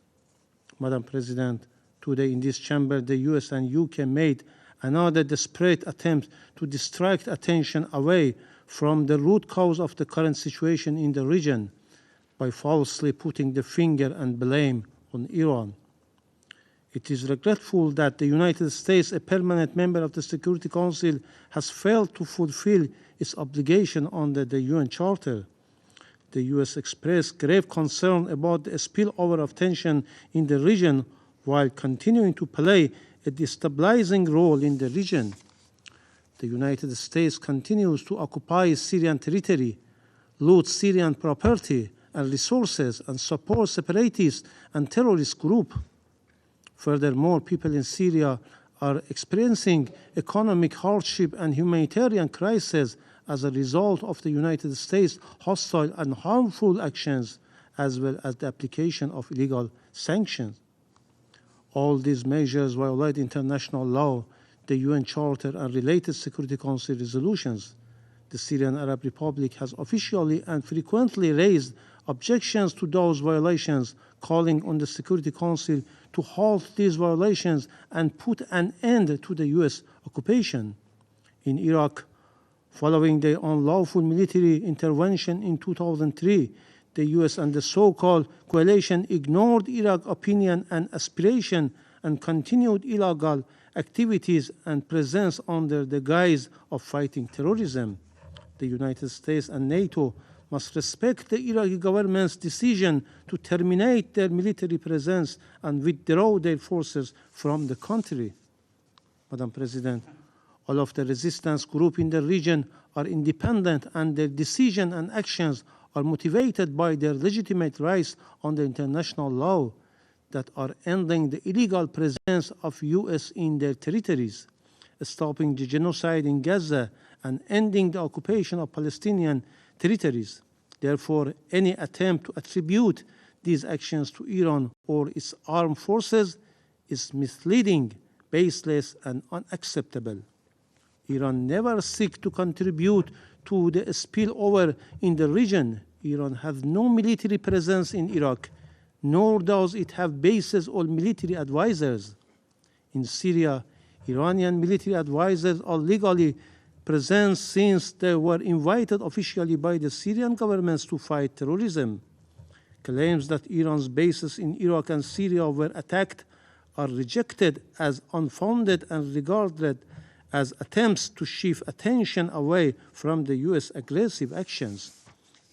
Madam President, today in this chamber, the US and UK made another desperate attempt to distract attention away from the root cause of the current situation in the region by falsely putting the finger and blame on Iran. It is regretful that the United States, a permanent member of the Security Council, has failed to fulfill its obligation under the UN Charter. The US expressed grave concern about the spillover of tension in the region while continuing to play a destabilizing role in the region. The United States continues to occupy Syrian territory, loot Syrian property and resources, and support separatist and terrorist groups. Furthermore, people in Syria are experiencing economic hardship and humanitarian crisis as a result of the United States' hostile and harmful actions, as well as the application of illegal sanctions. All these measures violate international law, the UN Charter, and related Security Council resolutions. The Syrian Arab Republic has officially and frequently raised objections to those violations, calling on the Security Council to halt these violations and put an end to the U.S. occupation. In Iraq, following the unlawful military intervention in 2003, the U.S. and the so-called coalition ignored Iraq's opinion and aspiration and continued illegal activities and presence under the guise of fighting terrorism. The United States and NATO must respect the Iraqi government's decision to terminate their military presence and withdraw their forces from the country. Madam President, all of the resistance groups in the region are independent, and their decisions and actions are motivated by their legitimate rights under international law that are ending the illegal presence of U.S. in their territories, stopping the genocide in Gaza, and ending the occupation of Palestinian territories. Therefore, any attempt to attribute these actions to Iran or its armed forces is misleading, baseless, and unacceptable. Iran never seeks to contribute to the spillover in the region. Iran has no military presence in Iraq, nor does it have bases or military advisors. In Syria, Iranian military advisors are legally present since they were invited officially by the Syrian governments to fight terrorism. Claims that Iran's bases in Iraq and Syria were attacked are rejected as unfounded and regarded as attempts to shift attention away from the U.S. aggressive actions.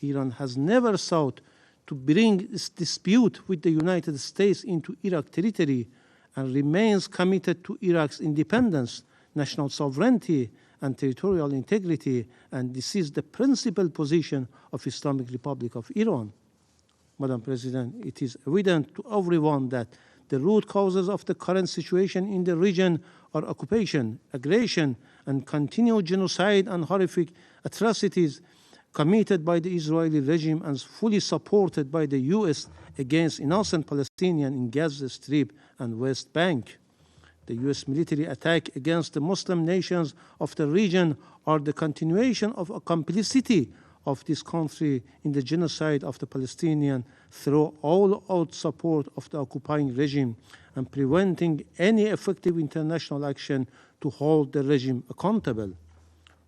Iran has never sought to bring its dispute with the United States into Iraq territory and remains committed to Iraq's independence, national sovereignty, and territorial integrity, and this is the principal position of Islamic Republic of Iran. Madam President, it is evident to everyone that the root causes of the current situation in the region are occupation, aggression, and continued genocide and horrific atrocities committed by the Israeli regime and fully supported by the U.S. against innocent Palestinians in Gaza Strip and West Bank. The U.S. military attack against the Muslim nations of the region are the continuation of a complicity of this country in the genocide of the Palestinians through all-out support of the occupying regime and preventing any effective international action to hold the regime accountable.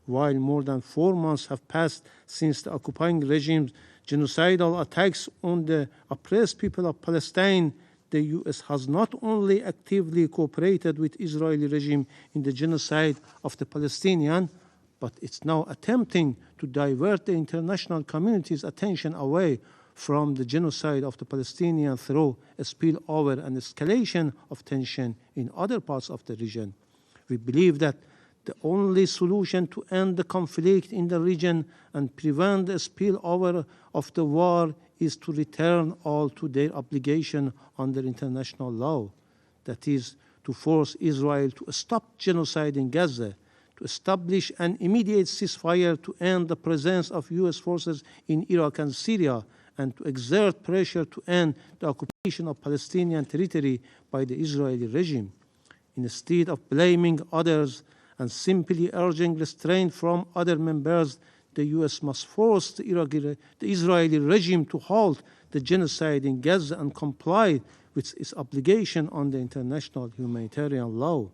While more than 4 months have passed since the occupying regime's genocidal attacks on the oppressed people of Palestine, the U.S. has not only actively cooperated with the Israeli regime in the genocide of the Palestinians, but it's now attempting to divert the international community's attention away from the genocide of the Palestinians through a spillover and escalation of tension in other parts of the region. We believe that the only solution to end the conflict in the region and prevent the spillover of the war is to return all to their obligation under international law. That is, to force Israel to stop genocide in Gaza, to establish an immediate ceasefire to end the presence of U.S. forces in Iraq and Syria, and to exert pressure to end the occupation of Palestinian territory by the Israeli regime. Instead of blaming others and simply urging restraint from other members, the U.S. must force the Israeli regime to halt the genocide in Gaza and comply with its obligation under international humanitarian law.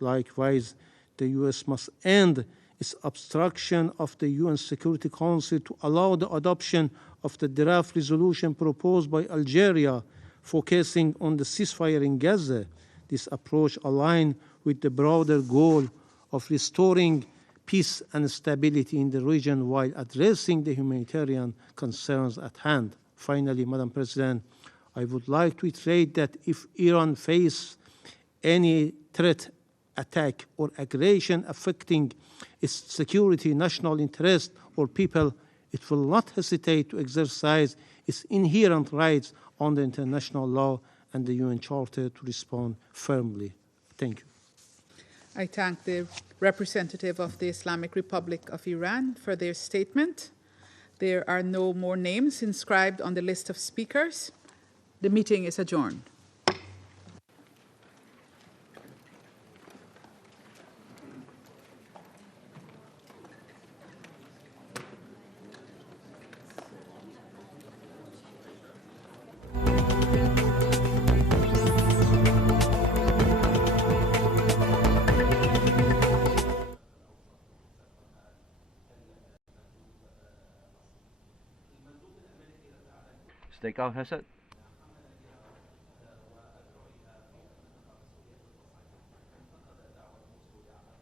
Likewise, the U.S. must end its obstruction of the UN Security Council to allow the adoption of the draft resolution proposed by Algeria, focusing on the ceasefire in Gaza. This approach aligns with the broader goal of restoring peace and stability in the region while addressing the humanitarian concerns at hand. Finally, Madam President, I would like to iterate that if Iran faces any threat, attack, or aggression affecting its security, national interest, or people, it will not hesitate to exercise its inherent rights under international law and the UN Charter to respond firmly. Thank you. I thank the representative of the Islamic Republic of Iran for their statement. There are no more names inscribed on the list of speakers. The meeting is adjourned. Stakeout has it.